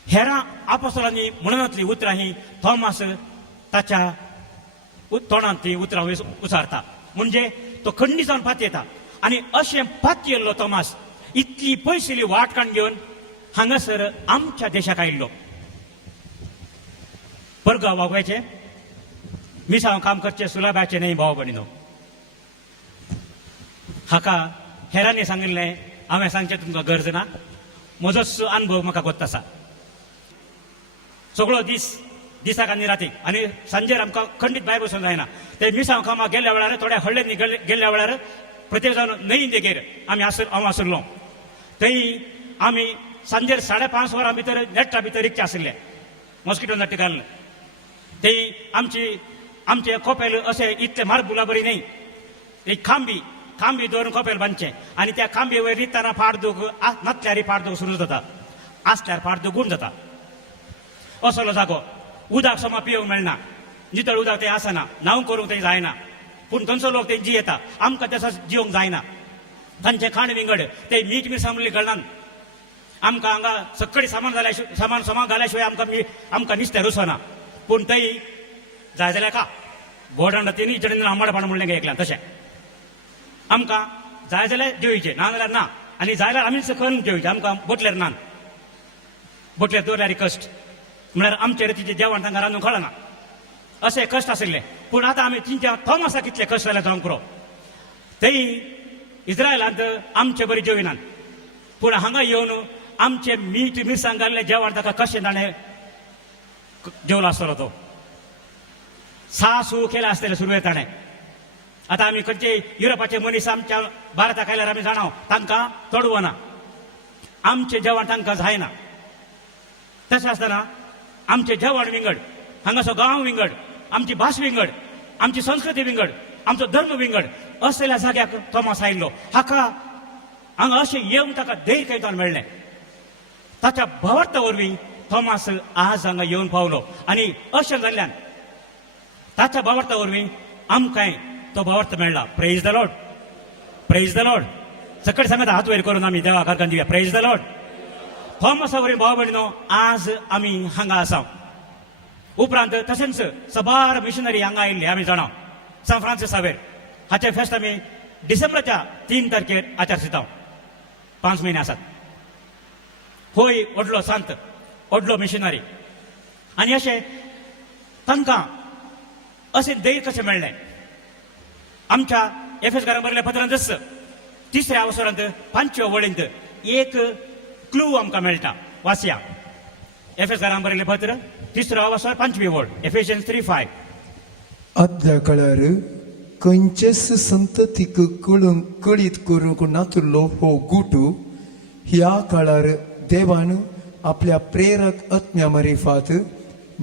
हेरां आपोस्तलांनी म्हणूनतली उतरां ही थॉमास ताच्या तोंडांतली उतरां उचारता. म्हणजे तो खंडी जावन पात येता आनी अशें पात येयल्लो थॉमास इतली पयसली वाट काण घेवन हांगासर आमच्या देशाक आयिल्लो. परगांव वागोवचे मिसांव काम करचे सुलाभाचे न्ही भाव भयणीनो. हाका हेरांनी सांगिल्लें हांवें सांगचें तुमकां गरज ना. म्हजोच अनुभव म्हाका गोत्त आसा. सगळो दिसाक आनी रातीक आनी सांजेर आमकां खंडीत भायर बसूंक जायना. ते मिसांव कामाक गेल्ल्या वेळार थोड्या हळ्ळेंनी गेल्ल्या वेळार प्रत्येक जाण न्हंय देगेर हांव आसलो. थंय आमी सांजेर 5:30 वरां भितर नेट्टा भितर रिक्षा आशिल्ले मॉस्किटो नट्ट घालून. थंय आमचे कोपेल अशे इतले मारबुला बरी न्ही. एक खांबी दवरून कोपेल बांदचें आनी त्या खांबी वयर रिताना फाडदूक नातल्यार फाडदूक सुरू जाता, आसल्यार फाडदूक गूण जाता. असलो जागो. उदक सोमा पिवंक मेळना, नितळ उदक थंय आसना, न्हांव करूंक थंय जायना. पूण थंयचो लोक थंय जियेता. आमकां तसो जिवंक जायना. तांचे खाण विंगड ते मीठ मिरसांगली गळनान आमकां हांगा सक्कडी सामान घाल्या शिवाय आमकां नुस्तें रुसना. पूण थंय जाय जाल्यार का गोडांड तिनी जडीन आंबाडपाण म्हणलें एकल्यान तशें आमकां जाय जाल्यार जेवचे ना जाल्यार ना. आनी जाय जाल्यार आमीच करून जेवचे. आमकां बोटलेर नान बोटलेर दवरल्यार कश्ट म्हळ्यार आमचे रितीचें जेवण तांकां रांदूंक कळना. अशें कश्ट आशिल्ले. पूण आतां आमी तिच्या थॉमासा कितले कश्ट जाल्यार जावंक पुरो. थंय इस्रायलांत आमचे बरी जेविनात. पूण हांगा येवन आमचे मीठ मिरसांग घाल्लें जेवण ताका कशें ताणें जेवलो आसतलो तो. सासू केला आसतलें सुरवेक ताणें. आतां आमी खंयचे युरोपाचे मनीस आमच्या भारताक आयल्यार आमी जाणाव तांकां तडवना. आमचें जेवण तांकां जायना. तशें आसतना आमचें जेवण विंगड, हांगासो गांव विंगड, आमची भास विंगड, आमची संस्कृती विंगड, आमचो धर्म विंगड असलेल्या जाग्याक थॉमास आयिल्लो. हाका हांगा अशें येवन ताका धैर्य कैतान मेळ्ळें. ताच्या भावार्था वरवीं थॉमास आज हांगा येवन पावलो. आनी अशें जाल्ल्यान ताच्या भावार्था वरवीं आमकांय तो भावार्थ मेळ्ळा. Praise the Lord, praise the Lord. सकट सांगता हात वयर करून आमी देवा कारकान दिवया. Praise the Lord. थॉमासा वरवीं भाव भयणीनो आज आमी हांगा आसा. उपरांत तशेंच सबार मिशनरी हांगा आयिल्ले आमी जाणाव. सान फ्रांसीस सावेर हाचे फेस्त आमी डिसेंबराच्या 3 तारखेर आचारसितांव 5 म्हयने आसात. होय व्हडलो सांत, व्हडलो मिशनरी. आनी अशें तांकां अशें धैर्य कशें मेळ्ळें. आमच्या एफेसकारांक बरयल्ल्या पत्रांत 3ऱ्या अवसरांत 5व्या वळींत एक क्लू आमकां मेळटा. वाचया. एफेसकारांक बरयल्लें पत्र 3रो अवसर 5वी वळ एफेशियन्स 3:5. आदल्या काळार खंयचेच संततीक कळीत करूंक नातुरलो हो गुट ह्या काळार देवान आपल्या प्रेरक आत्म्या मार्फत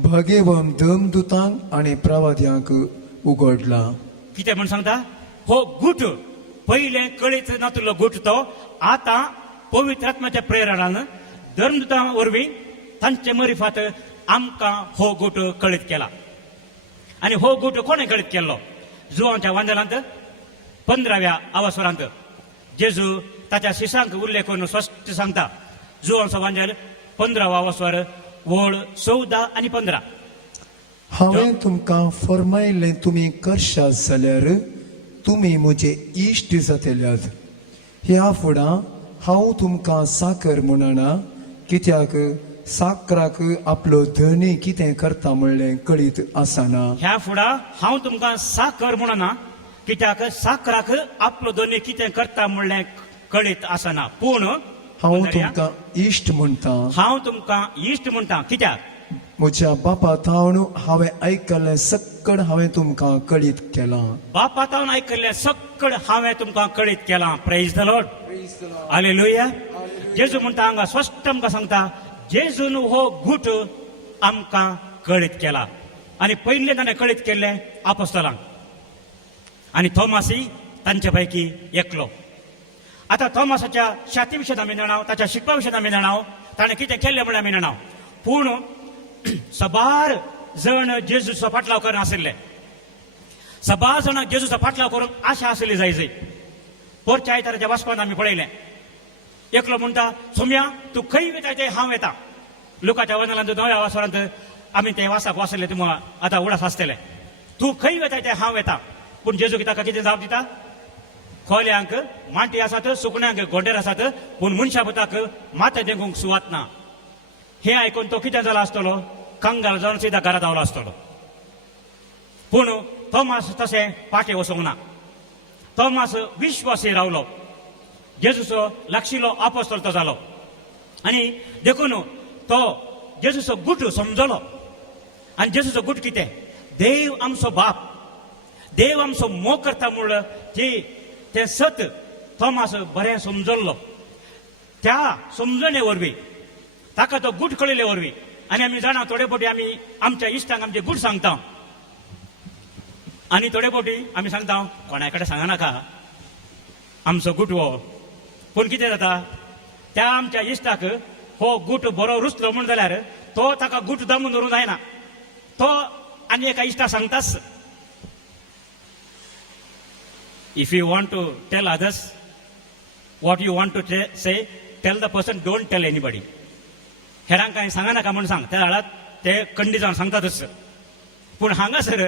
भगेवन धर्मदूतांक आनी प्रवाद्यांक उगडला. कितें म्हण सांगता? हो गुट पयलें कळीत नातुरलो गुट तो आतां पवित्र आत्म्याच्या प्रेरणान धर्मदूतां वरवीं तांचे मार्फत आमकां हो गुट कळीत केला. आनी हो गुट कोणें कळीत केल्लो? जुवांच्या वांदलांत 15व्या अवसरांत जेजू ताच्या शिशांक उल्लेख करून स्पश्ट सांगता. जुवांचो वांजल 15वा अवसर वळ 14 आनी 15. हांवें तुमकां फरमायलें तुमी करशात जाल्यार तुमी म्हजे इश्ट जातल्यात. ह्या फुडां हांव तुमकां साकर म्हणना, कित्याक साकराक आपलो धनी कितें करता म्हणलें कळीत आसना. ह्या फुडां हांव तुमकां साकर म्हणना, कित्याक साकराक आपलो धनी कितें करता म्हणलें कळीत आसना. पूण हांव तुमकां इश्ट म्हणटा. हांव तुमकां इश्ट म्हणटा. कित्याक? म्हज्या बापा थावन हांवें आयकल्लें सक्कड हांवें तुमकां कळीत केलां. बापा थावन आयकल्लें सक्कड हांवें तुमकां कळीत केलां. Praise the Lord. हालेलुया. जेजू म्हणटा हांगा स्पश्ट आमकां सांगता जेजून हो गुट आमकां कळीत केला. आनी पयलें ताणें कळीत केल्लें आपोस्तलांक. आनी थॉमासय तांचे पैकी एकलो. आतां थॉमासाच्या शाती विशयी आमी जाणाव, ताच्या शिकपा विशयी आमी जाणाव, ताणें कितें केल्लें म्हण आमी जाणाव. पूण सबार जण जेजूचो फाटलाव करनाशिल्ले. सबार जाणांक जेजूचो फाटलाव करूंक आशा आशिल्ली जाय. पोरच्या आयताराच्या वासपान आमी पळयलें. एकलो म्हणटा सोम्या तूं खंय वयता ते हांव येता. लोकांच्या वंदनांत 9व्या वासरांत आमी ते वासाक वाचले तुमकां आतां उडास आसतले. तूं खंय वयता ते हांव येता. पूण जेजू ताका कितें जाप दिता? खोल्यांक मांटी आसात, सुकण्यांक गोंडेर आसात, पूण मनशां माथ्या देंगूंक सुवात ना. हे आयकून तो कितें जाला आसतलो? कंगाल जावन सिधा घरा धांवलो आसतलो. पूण थोमास तशें पाटे वचोंक ना. थोमास विश्वासी रावलो. जेजूचो लागशिल्लो आपोस्तोल तो जालो. आनी देखून तो जेजूचो गुट समजलो. आनी जेजूचो गुट कितें? देव आमचो बाप, देव आमचो मोग करता म्हणून ते सत थोमास बरें समजल्लो. त्या समजणे वरवीं ताका तो गुट कळिल्ले वरवीं आनी आमी जाणा थोडे फावटी आमी आमच्या इश्टांक आमचे गुट सांगता. आनी थोडे फावटी आमी सांगता कोणा कडेन सांगनाका आमचो गुट हो. पूण कितें जाता? त्या आमच्या इश्टाक हो गुट बरो रुचलो म्हण जाल्यार तो ताका गुट दामून दवरूंक जायना. तो आनी एका इश्टाक सांगताच. If you want to tell others what you want to say, tell the person, don't tell anybody. हेरांक कांय सांगनाका म्हूण सांग. त्या वेळार ते कंडी जावन सांगतातच. पूण हांगासर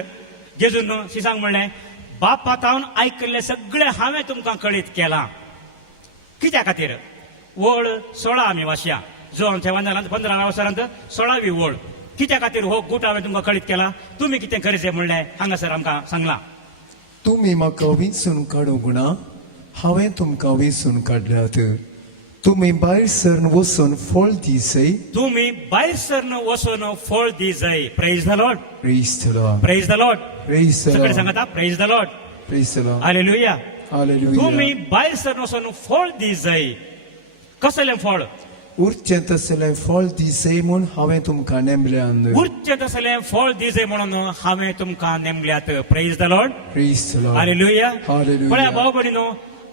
जेजून शिसांक म्हणलें बापातावन आयकल्लें सगळें हांवें तुमकां कळीत केलां. कित्या खातीर? वळ 16 आमी वाचया. जो आमच्या वंदनांत 15व्या वर्सांत 16वी वळ. कित्या खातीर हो गूट हांवें तुमकां कळीत केला? तुमी कितें करचें म्हणलें हांगासर आमकां सांगलां. तुम्ही म्हाका वेंचून काडूंक ना, हांवें तुमकां वेंचून काडल्यात. तुम्ही भायर सरन वचून फळ दिसय. तुम्ही भायर सरन वचून फळ दिसय. Praise the Lord. Praise the Lord. Praise the Lord. Praise the सगळे लॉर्ड. सांगता praise the Lord. Praise the Lord. Hallelujah. Hallelujah. तुम्ही भायर सरन वचून फळ दिसय. कसलें फळ? उरचें तसलें फळ दिसय म्हूण हांवें तुमकां नेमल्यान. उरचें तसलें फळ दिसय म्हणून हांवें तुमकां नेमल्यात. Praise the Lord. Praise the Lord. Hallelujah. Hallelujah. पळया भाव भयणीनो,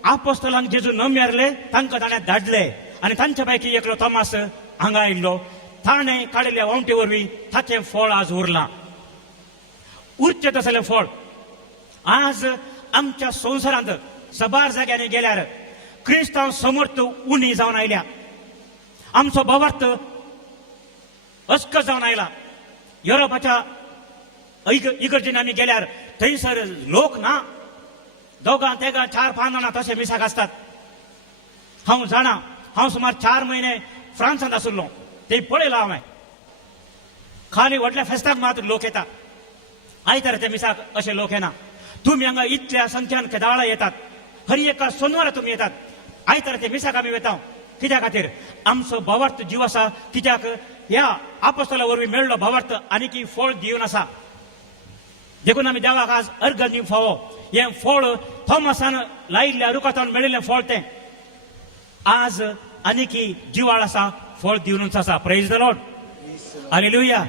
आपोस्तलांक जेजू न मेरले तांकां ताणें धाडले आनी तांच्या पैकी एकलो थोमास हांगा आयिल्लो. ताणें काडिल्ल्या वावटे वरवीं ताचें फळ आज उरलां. उरचें तसलें फळ आज आमच्या संवसारांत सबार जाग्यांनी गेल्यार क्रिस्तांव समर्थ उणी जावन आयल्या. आमचो भावार्थ अस्क जावन आयला. युरोपाच्या इगर्जेन आमी गेल्यार थंयसर लोक ना. दोगां तेगां 4-5 जाणां तशे मिसाक आसतात. हांव जाणा, हांव सुमार 4 म्हयने फ्रांसांत आशिल्लो. ते पळयलां हांवें. खाली व्हडल्या फेस्ताक मात लोक येतात. आयताराच्या मिसाक अशे लोक येना. तुमी हांगा इतल्या संख्यान केदाळा येतात. हर एका सोनवारा तुमी येतात. आयताराच्या मिसाक आमी वयता. कित्या खातीर? आमचो भावार्थ जीव आसा. कित्याक? ह्या आपोस्तला वरवीं मेळ्ळो भावार्थ आनीक फळ दिवन आसा. देखून आमी देवाक आज अर्घ दिवंक फावो. हें फळ थोमासान लायिल्ल्या रुखांतल्यान मेळिल्लें फळ तें आज आनीक जिवाळ आसा. फळ दिवनूच आसा. Praise the Lord. हालेलुया.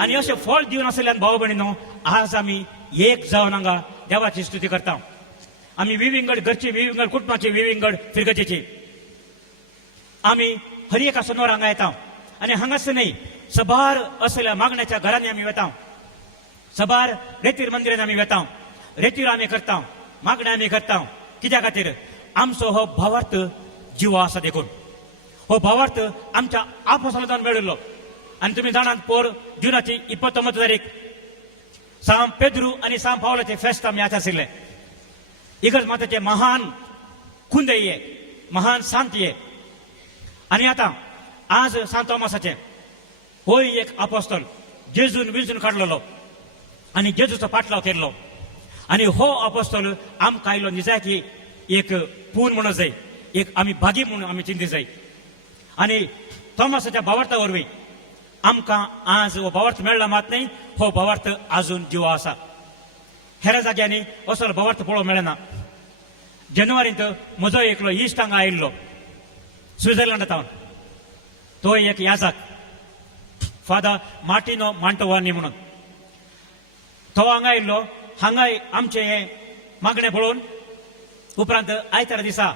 आनी अशें फळ दिवन आसल्यान भाव भयणीनो, आज आमी एक जावन हांगा देवाची स्तुती करता. आमी विविंगड घरची विविंगड कुटुंबाची विविंगड फिरगतीची आमी हर एका सोनवार हांगा येता. आनी हांगाच न्हय, सबार असल्या मागण्याच्या घरांनी आमी वता. सबार रेतीर मंदिरांनी आमी वता. रेतीर आमी करता. मागण्या आमी करता. कित्या खातीर? आमचो हो भावार्थ जिव आसा. देखून हो भावार्थ आमच्या आपोस्तलांतल्यान मेळिल्लो. आनी तुमी जाणात पोर जुनाची 29 तारीख सांत पेद्रू आनी सांत पावलाचे फेस्त आमी आशिल्ले. इगर्ज माताचे महान कुंदये, महान सांतये. आनी आतां आज सांत थोमासाचे होय एक आपोस्तल जेजून विंचून काडलेलो आनी जेजूचो पाटलाव केल्लो. आनी हो आपोस्तल आमकां आयलो निजाकी एक पून म्हणून जाय, एक आमी भागी म्हणून आमी चिंती जाय. आनी थोमासाच्या भावार्था वरवीं आमकां आज हो भावार्थ मेळ्ळा मात न्हय, हो भावार्थ आजून जिवा आसा. हेर जाग्यांनी असलो भावार्थ पळोवंक मेळना. जानेवारींत म्हजो एकलो इश्ट हांगा आयिल्लो स्वित्झर्लंडांतावन. तो एक याजक फादर मार्टिनो मांटोवानी म्हणून. तो हांगा आयिल्लो. हांगा आमचे हे मागणे पळोवन उपरांत आयतारा दिसा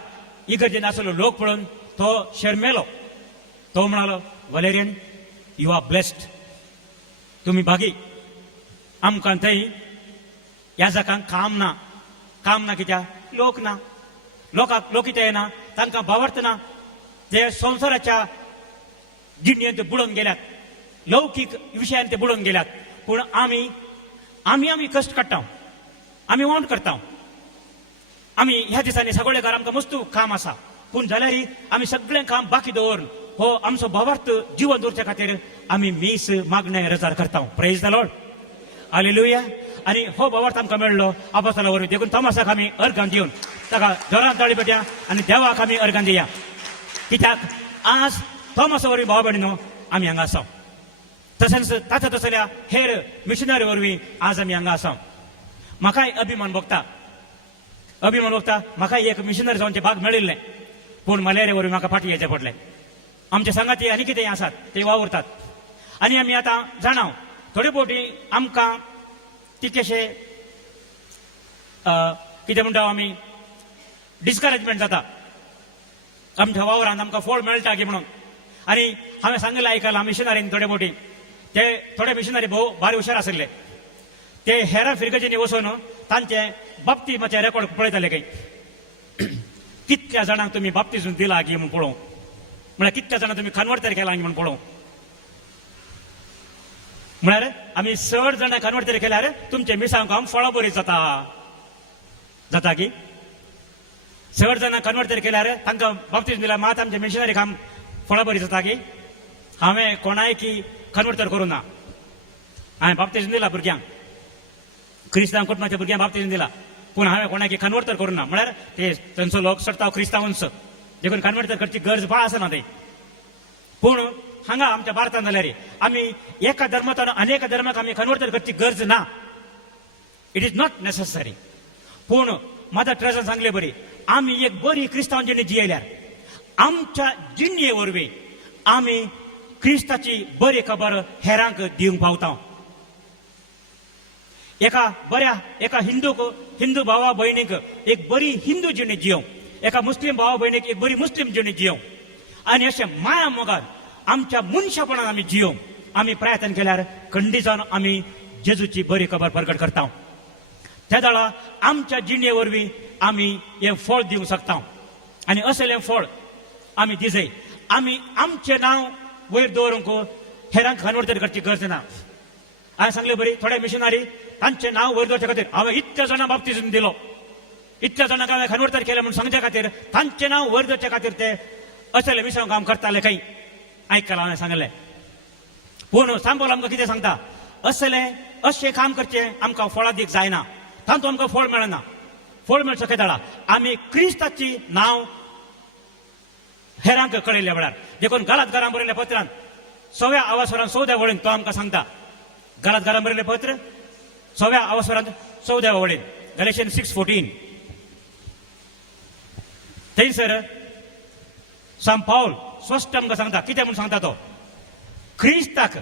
इगर्जेन आसलो लोक पळोवन तो शर्मेलो. तो म्हणालो, वलेरियन यू आर ब्लेस्ड. तुमी भागी. आमकां थंय याजकांक काम ना. काम ना कित्याक? लोक ना. लोक इथे येना तांकां भावार्थना ते संवसाराच्या जिणेंत ते बुडोवन गेल्यात, लौकीक विशयान ते बुडोवन गेल्यात. पूण आमी कश्ट काडटा, आमी वांट करता, आमी ह्या दिसांनी सगळे घर आमकां मस्त काम आसा. पूण जाल्यार आमी सगळें काम बाकी दवरून हो आमचो भावार्थ जिवन दवरचे खातीर आमी मीस मागणे रजार करता. Praise the Lord, hallelujah. आनी हो भावार्थ आमकां मेळ्ळो आपोस्तला वरवीं. देखून थोमासाक आमी अर्गां दिवन ताका जोरान ताळी पेटया आनी देवाक आमी अर्गां दिया. कित्याक आज थोमासा वरवीं भाव भयणीनो आमी हांगा आसा. तशेंच ताच्या तसल्या हेर मिशनरी वरवीं आज आमी हांगा आसा. म्हाकाय अभिमान भोगता, म्हाकाय एक मिशनरी जावनचे भाग मेळिल्ले. पूण मलेरिया वरवीं म्हाका फाटी येवचें पडलें. आमचे संगाती आनी कितें आसात ते वावुरतात. आनी आमी आतां जाणाव थोडे फावटी आमकां तितकेशे कितें म्हणटा आमी डिस्करेजमेंट जाता आमच्या वावरांत आमकां फळ मेळटा की म्हणून. आनी हांवें सांगलें आयकलां मिशनरीन थोडे फावटी ते थोडे मिशनरी भोव भारी हुशार आशिल्ले. ते हेरां फिरगजींनी वचून तांचे बाप्तिमाचे रेकॉर्ड पळयताले खंय. कितल्या जाणांक तुमी बाप्तिजम दिला की म्हूण पळोवंक, म्हळ्यार कितल्या जाणांक तुमी कन्वर्टर केला म्हूण पळोवंक. म्हळ्यार आमी 6 जाणां कन्वर्टर केल्यार तुमचे मिसांग काम फळां बरी जाता की 6 जाणां कन्वर्टर केल्यार तांकां बाप्तिजम दिला मात आमचे मिशनरी काम फळां बरी जाता की. हांवें कोणाय की कन्वर्टर करूं ना. हांवें बाप्तिजम दिला भुरग्यांक, क्रिस्तांव कुटुंबाच्या भुरग्यांक बाप्तिजम दिला. पूण हांवें कोणाक कन्वर्टर करूं ना. म्हळ्यार ते तांचो लोक सडटा क्रिस्तांवांचो, देखून कन्वर्टर करची गरज बाळ आसना थंय. पूण हांगा आमच्या भारतांत जाल्यार आमी एका धर्मांतल्यान अनेक धर्माक आमी कन्वर्टर करची गरज ना. It is not necessary. पूण मदर ट्रेझान सांगले बरी, आमी एक बरी क्रिस्तांव जिणी जियेल्यार आमच्या जिणये वरवीं आमी क्रिस्ताची बरी खबर हेरांक दिवंक पावता. एका हिंदू भावा भयणीक एक बरी हिंदू जिणी जियोवंक, एका मुस्लिम भावा भयणीक एक बरी मुस्लिम जिणी जियोवंक, आनी अशें माया मोगान आमच्या मनशापणान आमी जियोवंक आमी प्रयत्न केल्यार खंडीत जावन आमी जेजूची बरी खबर प्रगट करता. त्या दाळा आमच्या जिणये वरवीं आमी हें फळ दिवंक शकता. आनी असलें फळ आमी दिजय. आमी आमचें नांव वयर दवरूंक हेरांक कन्वर्टर करची गरज ना. हांवें सांगलें बरी, थोडे मिशनरी तांचें नांव वयर दवरचे खातीर हांवें इतल्या जाणां बाप्तिजम दिलो, इतल्या जाणांक हांवें कन्वर्टर केलें म्हणून सांगचे खातीर तांचें नांव वयर दवरचे खातीर ते असलें मिसांव काम करताले खंय. आयकलां हांवें सांगलें. पूण सांबोल आमकां कितें सांगता, अशें काम करचें आमकां फळां दीक जायना, तातूंत आमकां फळ मेळना. फळ मेळचो केदाळा आमी क्रिस्ताची नांव हेरांक कळयल्या वेळार. देखून गलातकारांक बरयल्ल्या पत्रांत 6व्या आवासवरांत 14व्या वळीन तो आमकां सांगता. गलातकारांक बरयल्लें पत्र 6व्या आवासवरांत 14व्या वळीन गॅलेशियन्स 6:14. थंयसर सांत पावल स्पश्ट आमकां सांगता. कितें म्हूण सांगता तो, क्रिस्ताक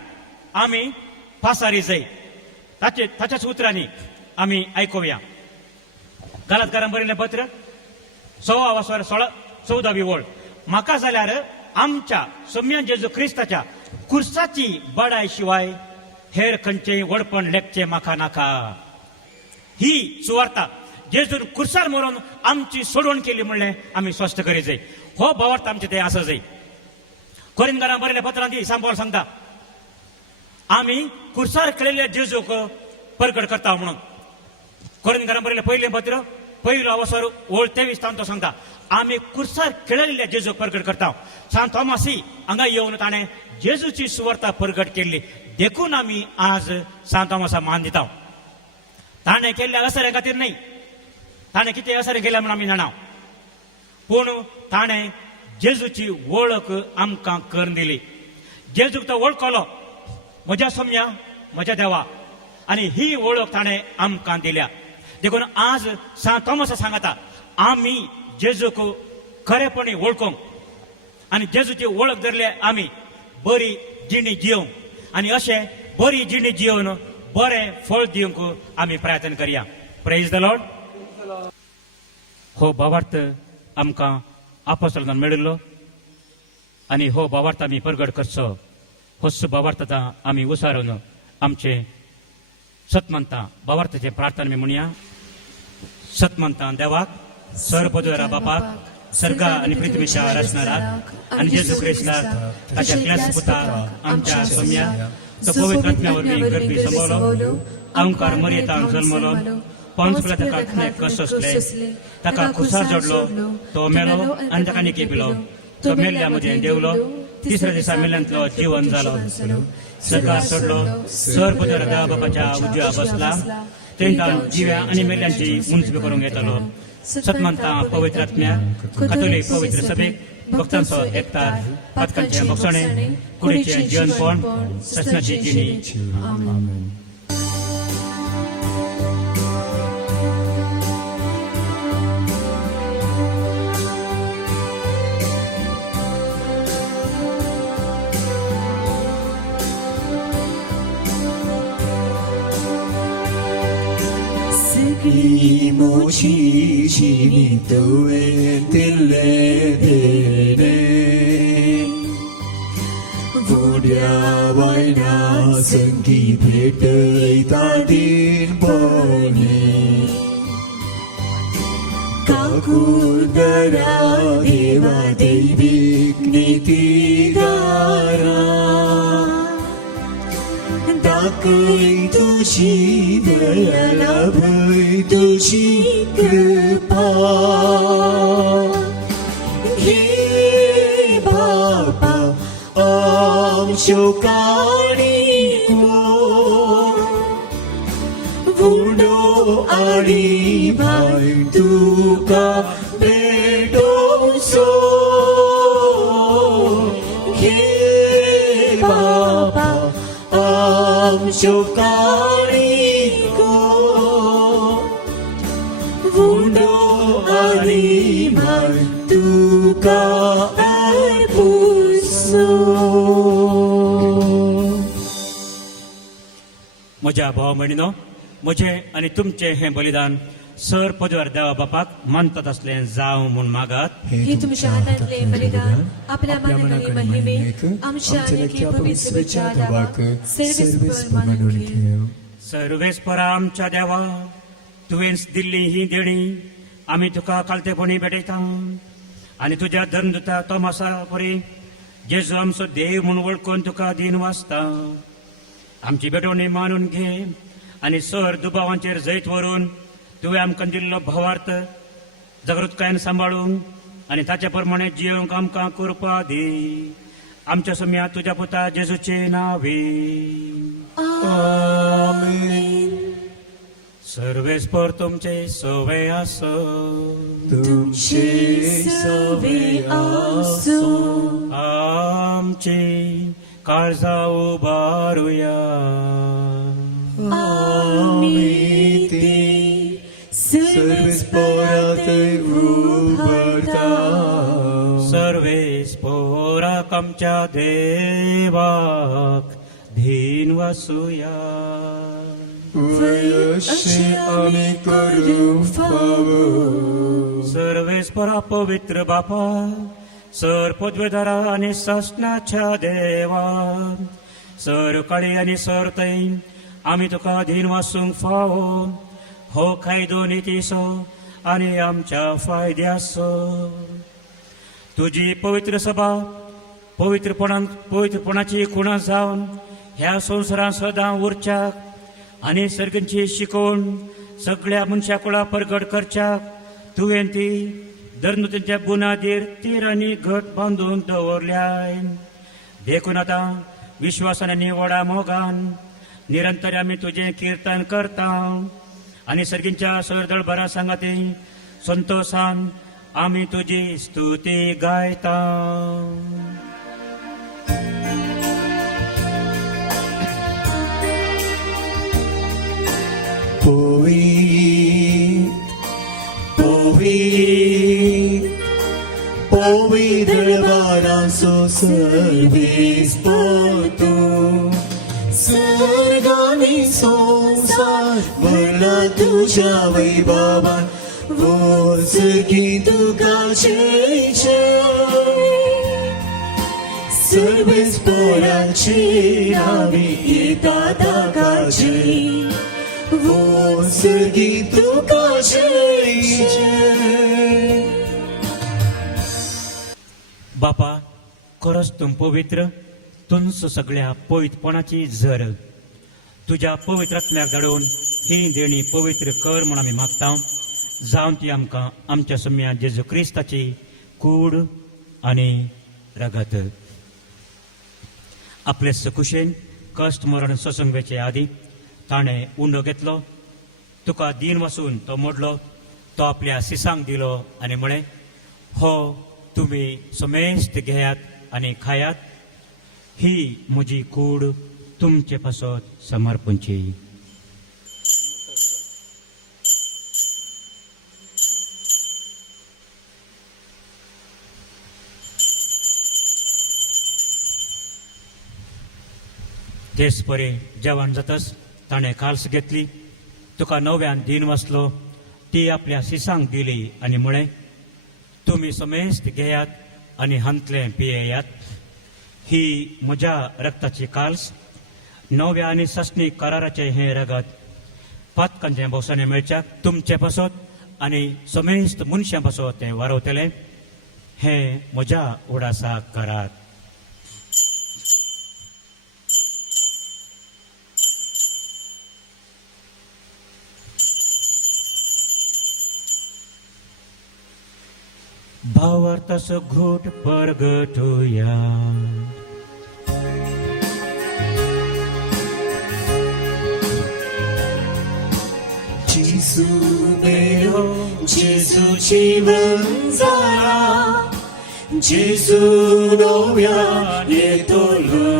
आमी पासारी जाय. ताच्याच उतरांनी आमी आयकुया. गलातकारांक बरयल्लें पत्र 6व्या आवासवर 14वी वळ. म्हाका जाल्यार आमच्या सम्य जेजू क्रिस्ताच्या कुर्साची बडाय शिवाय हेर खंयचेय वडपण लेखचें म्हाका नाका. ही सुवार्ता जेजून कुर्सार मरून आमची सोडवण केली म्हणलें आमी स्पश्ट करी जाय. हो भावार्थ आमचे ते आसा जाय. कोरिंथकारांक बरयल्ल्या पत्रांत सांत पावल सांगता आमी कुर्सार केलेल्या जेजूक प्रगट करता म्हणून. कोरिंथकारांक बरयल्लें पयलें पत्र 1 आवासवर वळ 23 तो सांगता आमी कुर्सार केळिल्ल्या जेजूक प्रगट करता. सांत थोमासी हांगा येवन ताणें जेजूची सुवार्ता प्रगट केल्ली. देखून आमी आज सांत थोमासा मान दिता. ताणें केल्ल्या असरे खातीर न्हय, ताणें कितें असरें केलें म्हूण आमी जाणा, पूण ताणें जेजूची वळख आमकां करून दिली. जेजूक तो वळखलो, म्हज्या सम्या म्हज्या देवा, आनी ही वळख ताणें आमकां दिल्या. देखून आज सांत थोमासा सांगता आमी जेजूक खरेपणी वळखूंक आनी जेजूची वळख धरले आमी बरी जिणी जियोवंक आनी अशें बरी जिणी जियोवन बरें फळ दिवंक आमी प्रयत्न करया. Praise the Lord. हो भावार्थ आमकां आपोस्तलांत मेळिल्लो आनी हो भावार्थ आमी प्रगट करचो. होच भावार्थ आमी उसारून आमचे सतमंता भावार्थाचे प्रार्थना आमी म्हणया. सतमंता देवाक सर्वपदरा बापाक सर्गा आणि पृथ्वीच्या रचणाराक आणि जेजू ख्रिस्ताक ताच्या क्लेस पुताक आमच्या सोम्या तो पवित्र आत्म्यावरवी गर्भी संभवलो अंकार मरियेतान जल्मलो पंच ताका कस असले ताका खुसार जोडलो तो मेलो आनी ताका निकी पिलो तो मेल्ल्यामध्ये देवलो तिसऱ्या दिसा मेल्यांतलो जीवन जालो सर्गार चडलो सर्वपदरा देवा बापाच्या उजव्या बसला तांकां जिव्या आनी मेल्यांची मुन्सिपी करूंक येतलो सतमंता पवित्र आत्म्या कातोलीक पवित्र सभेक भक्तांचो एकतार पातकांचे मोक्षणे कुडीचे जीवनपण ससनाची जिणी आमेन. 이 모시 신이 또에 들레데네 부랴와이나 성기 베트의 다딘 보니 가구다라 대와 데이빅 니티가라 Cây tu chi về là với tu chi cứ pa khi ba ba ông chiều cá đi qua vũ đô a đi bài tu ca bê đô số khi ba ba Amshokarigo Vundo Ariman Tuka Arpuso म्हज्या भाव भयणीनो म्हजे आनी तुमचे हे बलिदान सर पदव्यार देवा बापाक मानतात असले जाव म्हूण मागात हे तुमच्या हातातले बलिदान आपल्या मनाकडे महिमेक आमच्या अनेक पवित्र विचाराक सर्वेस्पर मानून घेव. सर्वेस्परा आमच्या देवा तुवेंच दिल्ली ही देणी आमी तुका कालतेपणी भेटयता आनी तुज्या धर्मदुता तोमासा परी जेजू आमचो देव म्हूण वळखून तुका दिन वाचता आमची भेटवणी मानून घे आनी सर दुबावांचेर जैत व्हरून तुवें आमकां दिल्लो भावार्थ जागृतकायेन सांबाळूंक आनी ताच्या प्रमाणे जियोंक आमकां करपा दी आमच्या सोम्या तुज्या पुता जेजूचे नांवे आमेन. सर्वेस्पर तुमचे सवे आसो तुमचे सवे आसो आमची काळजा उबारुया आमी ते सर्वेस्परात उभारता सर्वेस्पराक आमच्या देवाक धीन वासुया अशे आमी करूंक फावो सर्वेस्परा पवित्र बापा सर पदवेदारा आनी ससनाच्या देवा सर काळी आनी सर तै आमी तुका धीन वासूंक फावो हो कायदो नितीसो आनी आमच्या फायद्याचो तुजी पवित्र सभा पवित्रपणाची खुणा जावन ह्या संवसारांत सदां उरच्याक आनी सर्गींची शिकोवन सगळ्या मनशा कुळा परगट करच्याक तुवें ती धर्मतेच्या बुनादीर तीर आनी घट बांदून दवरल्याय देखून आतां विश्वासान आनी व्हडा मोगान निरंतर आमी तुजें किर्तन करता आनी सर्गींच्या सरदळबरा सांगाती संतोषान आमी तुजी स्तुती गायता. Păvit dărbaranso सर्वेस पोतो सर्गानी संसार भरला तुझ्या वैभवान वो सर्गी तुका जय सर्वेस पोरांची नावे येतात आकाशी वो सर्गी तुका जय बापा, खरोच तूं पवित्र, तुंच सगळ्या पवित्रपणाची झर. तुझ्या पवित्रात्म्याक धाडून ही देणी पवित्र कर म्हूण आमी मागता. जावन ती आमकां आमच्या सुम्या जेजू क्रिस्ताची कूड आनी रगत. आपले सकुशेन कश्ट मरण ससंगेचे आदी ताणें उंडो घेतलो. तुका दीन वसून तो मोडलो. तो आपल्या सिसांक दिलो आनी म्हळें, हो तुमी समेस्त घेयात आनी खायात. ही म्हजी कूड तुमचे पासत समर्पणची. तेच परे जेवण जातच ताणें काल्स घेतली. तुका नव्यान दीन वसलो. ती आपल्या सिसांक दिली आनी म्हळें, तुमी समेस्त घेयात आनी हंतले पियेयात. ही म्हज्या रक्ताची काल्स, नव्या आनी सस्नी कराराचे हे रगत पातकांचे भोवसाने मेळच्याक तुमचे पासत आनी समेस्त मनशां पासत तें वारवतलें. हें म्हज्या उडासाक करात. भावार्थाचो घोट परगटुया. जेजू मेलो, जेजू जीवन जाला. जेजू नव्यान येतलो.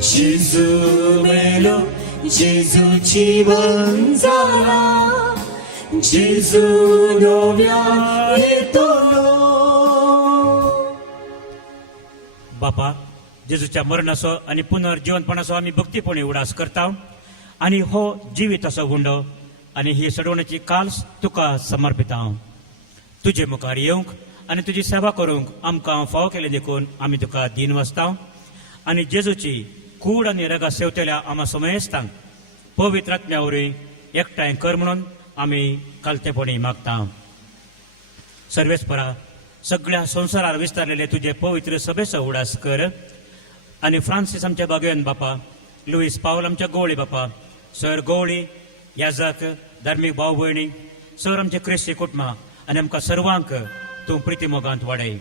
जेजू मेलो, जेजू जीवन जाला. जेजू नव्यान येतलो. बापा, जेजूच्या मरणाचो आनी पुनर्जीवनपणाचो आमी भक्तीपणी उडास करता. आनी हो जिवीत असो हुंडो आनी ही सडवण्याची काल्स तुका समर्पिता. तुजे मुखार येवंक आनी तुजी सेवा करूंक आमकां फाव केले देखून आमी तुका दीन वसता. आनी जेजूची कूड आनी रगत सेवतल्या आम्हा समेस्तांक पवित्र आत्म्या वरवीं एकठांय कर म्हणून आमी कालतेपणी मागता. सर्वेस्परा, सगळ्या संवसारार विस्तारलेले तुजे पवित्र सभेचो उडास कर. आनी फ्रांसीस आमच्या बागयन बापा, लुईस पावल आमच्या गवळी बापा, सर गवळी, याजक, धार्मीक भाव भयणी, सर आमचे क्रिस्ती कुटुंबा आनी आमकां सर्वांक तूं प्रिती मोगांत वाडय.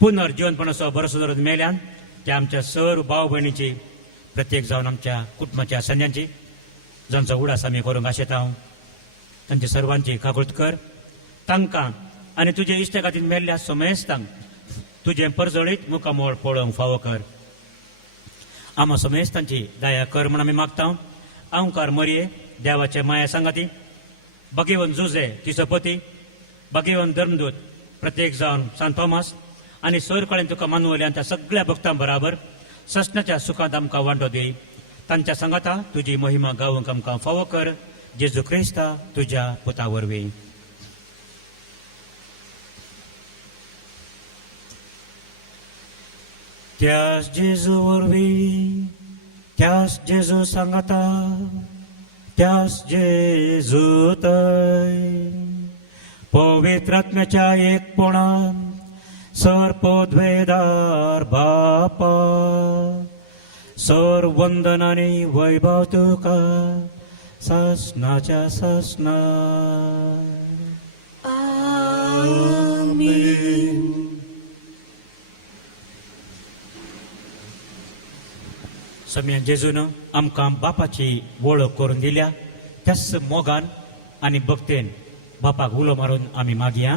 पुनर्जीवनपणाचो भरोसो धरून मेल्यान त्या आमच्या सर्व भाव भयणीची प्रत्येक जावन आमच्या कुटुंबाच्या सन्यांची जांचो उडास आमी करूंक आशेता. तांची सर्वांची काकुळट कर. तांकां आनी तुजे इश्टे खातीर मेल्ल्या समेस्तांक तुजें परजळीत मुखामोळ पळोवंक फावो कर. आम्हा समेस्तांची दया कर म्हूण आमी मागता. अवंकार मरये, देवाचे माया सांगाती, भगिवन जुजे तिचो पती, भगिवन धर्मदूत, प्रत्येक जावन सांत थॉमस आनी सर कडेन तुका मानवल्यान त्या सगळ्या भक्तां बराबर ससनाच्या सुखांत आमकां वांटो दी. तांच्या सांगाता तुजी महिमा गावंक आमकां फावो कर. जेजू क्रिस्ता तुज्या पुता वरवीं. त्याच जेजू वरवीं, त्याच जेजू सांगाता, त्याच जेजू थंय पवित्र आत्म्याच्या एकपणान सरपोद्वेदार बापा, सर वंदन आनी वैभव तुका ससनाच्या ससना. आमेन. सम्या जेजून आमकां बापाची वळख करून दिल्या. त्याच मोगान आनी भक्तेन बापाक उलो मारून आमी मागया.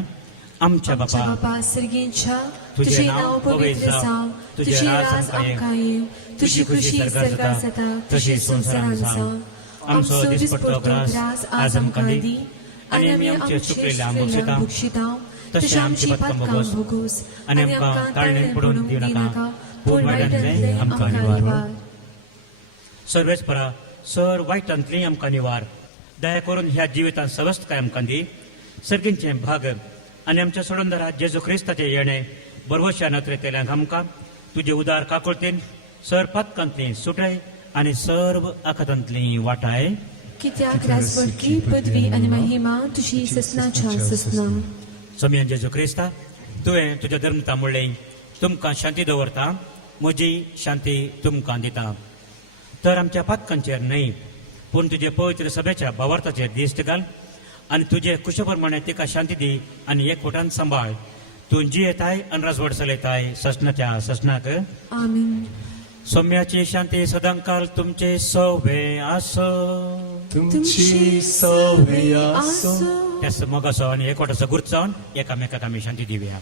आमच्या बापा, सर्गींच्या तुझे नाव पवित्र जावं, तुझे राज आमकां येवं, तुझी खुशी स्वर्गार जाता तशी संवसारांत जावं. आमचो दिसपट्टो ग्रास आज आमकां दी. आनी आमी आमचे चुकलेले आमकां बुक्षिता, तशें आमची पातकां भोगोस. आनी आमकां ताळणेंत पडून दिव नाका, पूण वायटांतले आमकां निवार. सर्वेस्परा, सर वायटांतली आमकां निवार. दया करून ह्या जिवितांत सवस्त काय आमकां दी. सर्गींचे भाग आनी आमच्या सोडूनदारा जेजू क्रिस्ताचे येणे बरवश्या नत्रेतेल्यांक आमकां तुजे उदार काकुळतेन सर पातकांतली सुटय आनी सर्व आखातांतली वाटाय. कित्याक राजवडकी पदवी आनी महिमा तुजी ससनाच्या ससना. स्वामी जेजू क्रिस्ता तुवें तुज्या धर्मता म्हणलें तुमकां शांती दवरता म्हजी शांती तुमकां दिता. तर आमच्या पातकांचेर न्हय पूण तुजे पवित्र सभेच्या भावार्थाचेर दिश्ट घाल आनी तुजे कुशप्रमाणे तिका शांती दी आनी एकवटान सांबाळ. तूं जियेताय आनी राजवट चलयताय ससनाच्या ससनाक. आमीन. सौम्याची शांती सदांकाल तुमचे सवे आसो. तुमची सवय आसो. त्यास मग असो आणि एकवटाचो गुर्त जावन एकामेकाक आमी शांती दिवया.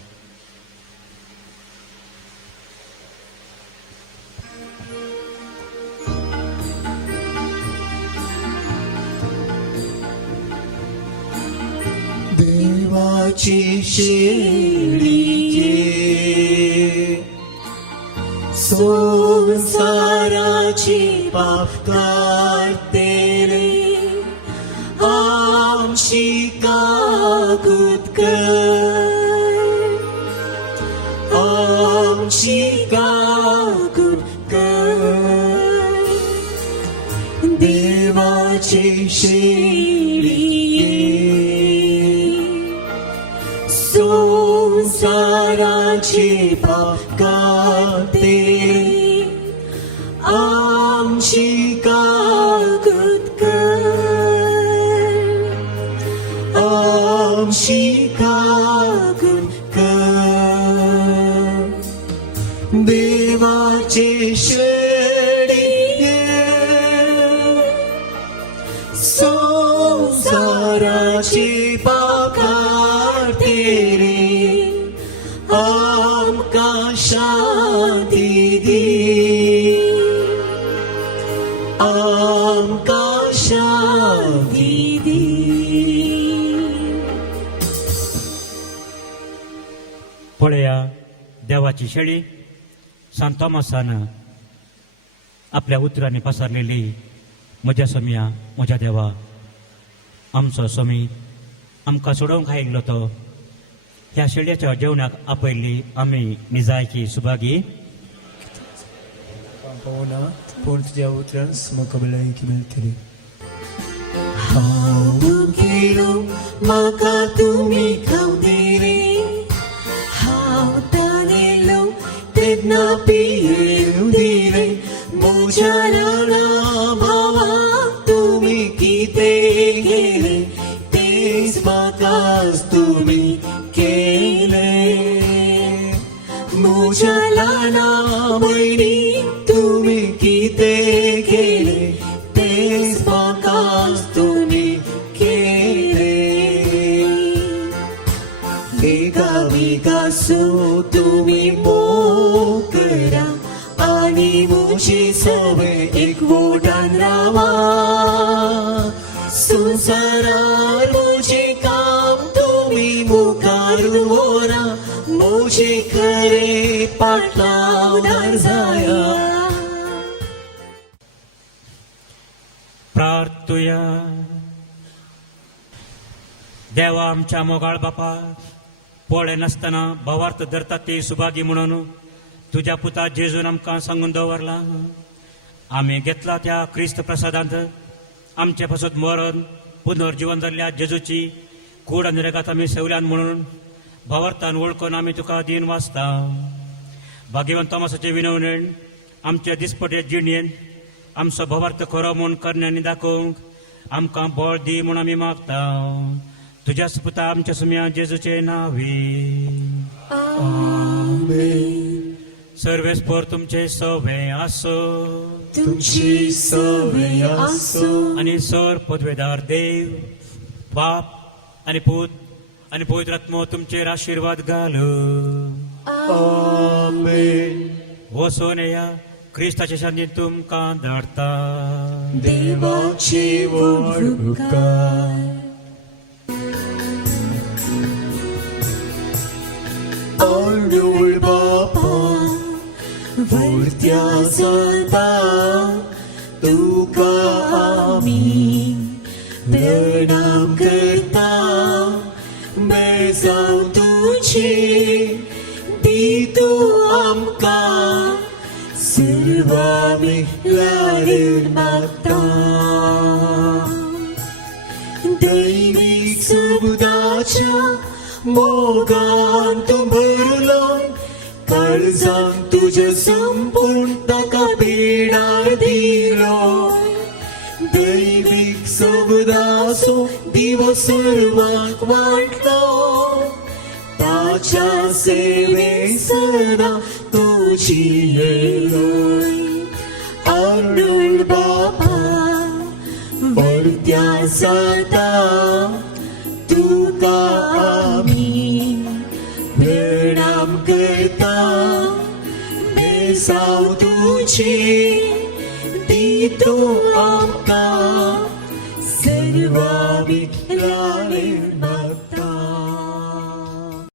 देवाची शेळी संसाराची पाप काढतेले आमची काकूत कर. आमची काकूत कर. देवाची शेळी संसाराची पाप काढते आमची काकूत कर. आमची काकूत कर. देवाचे शेळी संसाराची पाप काढते आमकां शांती दी. आमकां शांती दी. पळया देवाची शेळी सांत तोमासान आपल्या उतरांनी पसरलेली म्हज्या स्वाम्या म्हज्या देवा आमचो स्वामी आमकां सोडोवंक आयिल्लो तो ह्या शेळयेच्या जेवणाक आपयल्ली आमी निजायकी सुभागी. पावना पूण तुज्या उतरान समकबलायकी मेळटली. हांव गेलो म्हाका तुमी खावदिरे. हांव तानेलो तेन्ना पियेवदिरे. म्हज्या ल्हाना भावाक तुमी कितें केलें तेच म्हाकाच तुमी केलें. म्हज्या ल्हाना भयणीक तुमी कितें केलें तेच म्हाकाच तुमी केलें. एका विकासो तुमी मोग करा आनी म्हजी सवय एकवटान रावा. संवसारार म्हजें काम तुमी मुखार व्हरा. म्हजें खरें पाटलावदार जाया. प्रार्थुया. देवा आमच्या मोगाळ बापा पोळे नासतना भावार्थ धरता ती सुभागी म्हणून तुझ्या पुता जेजून आमकां सांगून दवरला. आमी घेतला त्या क्रिस्त प्रसादांत आमचे पासून मरण पुनर्जीवन जाल्ल्या जेजूची कूड आनी रेगात आमी सेवल्यान म्हणून भावार्थान वळखून आमी तुका दिन वाचता. भाग्यवंत तोमासाचे विनवणेन आमच्या दिसपटे जिणेन आमचो भावार्थ खरो म्हूण करण्यानी दाखोवंक आमकां बळ दी म्हूण आमी मागता. तुज्याच पुता आमच्या सुम्या जेजूचे नांवी. सर्वेस्पर तुमचे सवे आसो. तुमची सवय आसो. आणि सर पदवेदार देव बाप आणि पूत आणि पवित्र आत्मो तुमचेर आशीर्वाद घाल. आमेन. वसोन या क्रिस्ताच्या शांतीन तुमकां धाडता. देवाचे व्हड उपकार. अंडूळ बापा वर्त्या जाता तुका आमी प्रणाम करता. मेजाव तुझे दी तूं आमकां सर्व आमी लायन मागता. दैवीक सुदाच्या मोगान तूं भरलो काळजांत तुझ्या संपूर्ण ताका पिडार दिलो दैवीक सवदासो दिवो सर्वांक वाटलो ताच्या सेवे सदा तुझी येलोय आर्नोल्ड बापा वर्त्या साता तुका आमी प्रणाम करता बेसाव तुझी दितो आमकां सर्वा विठ्ठला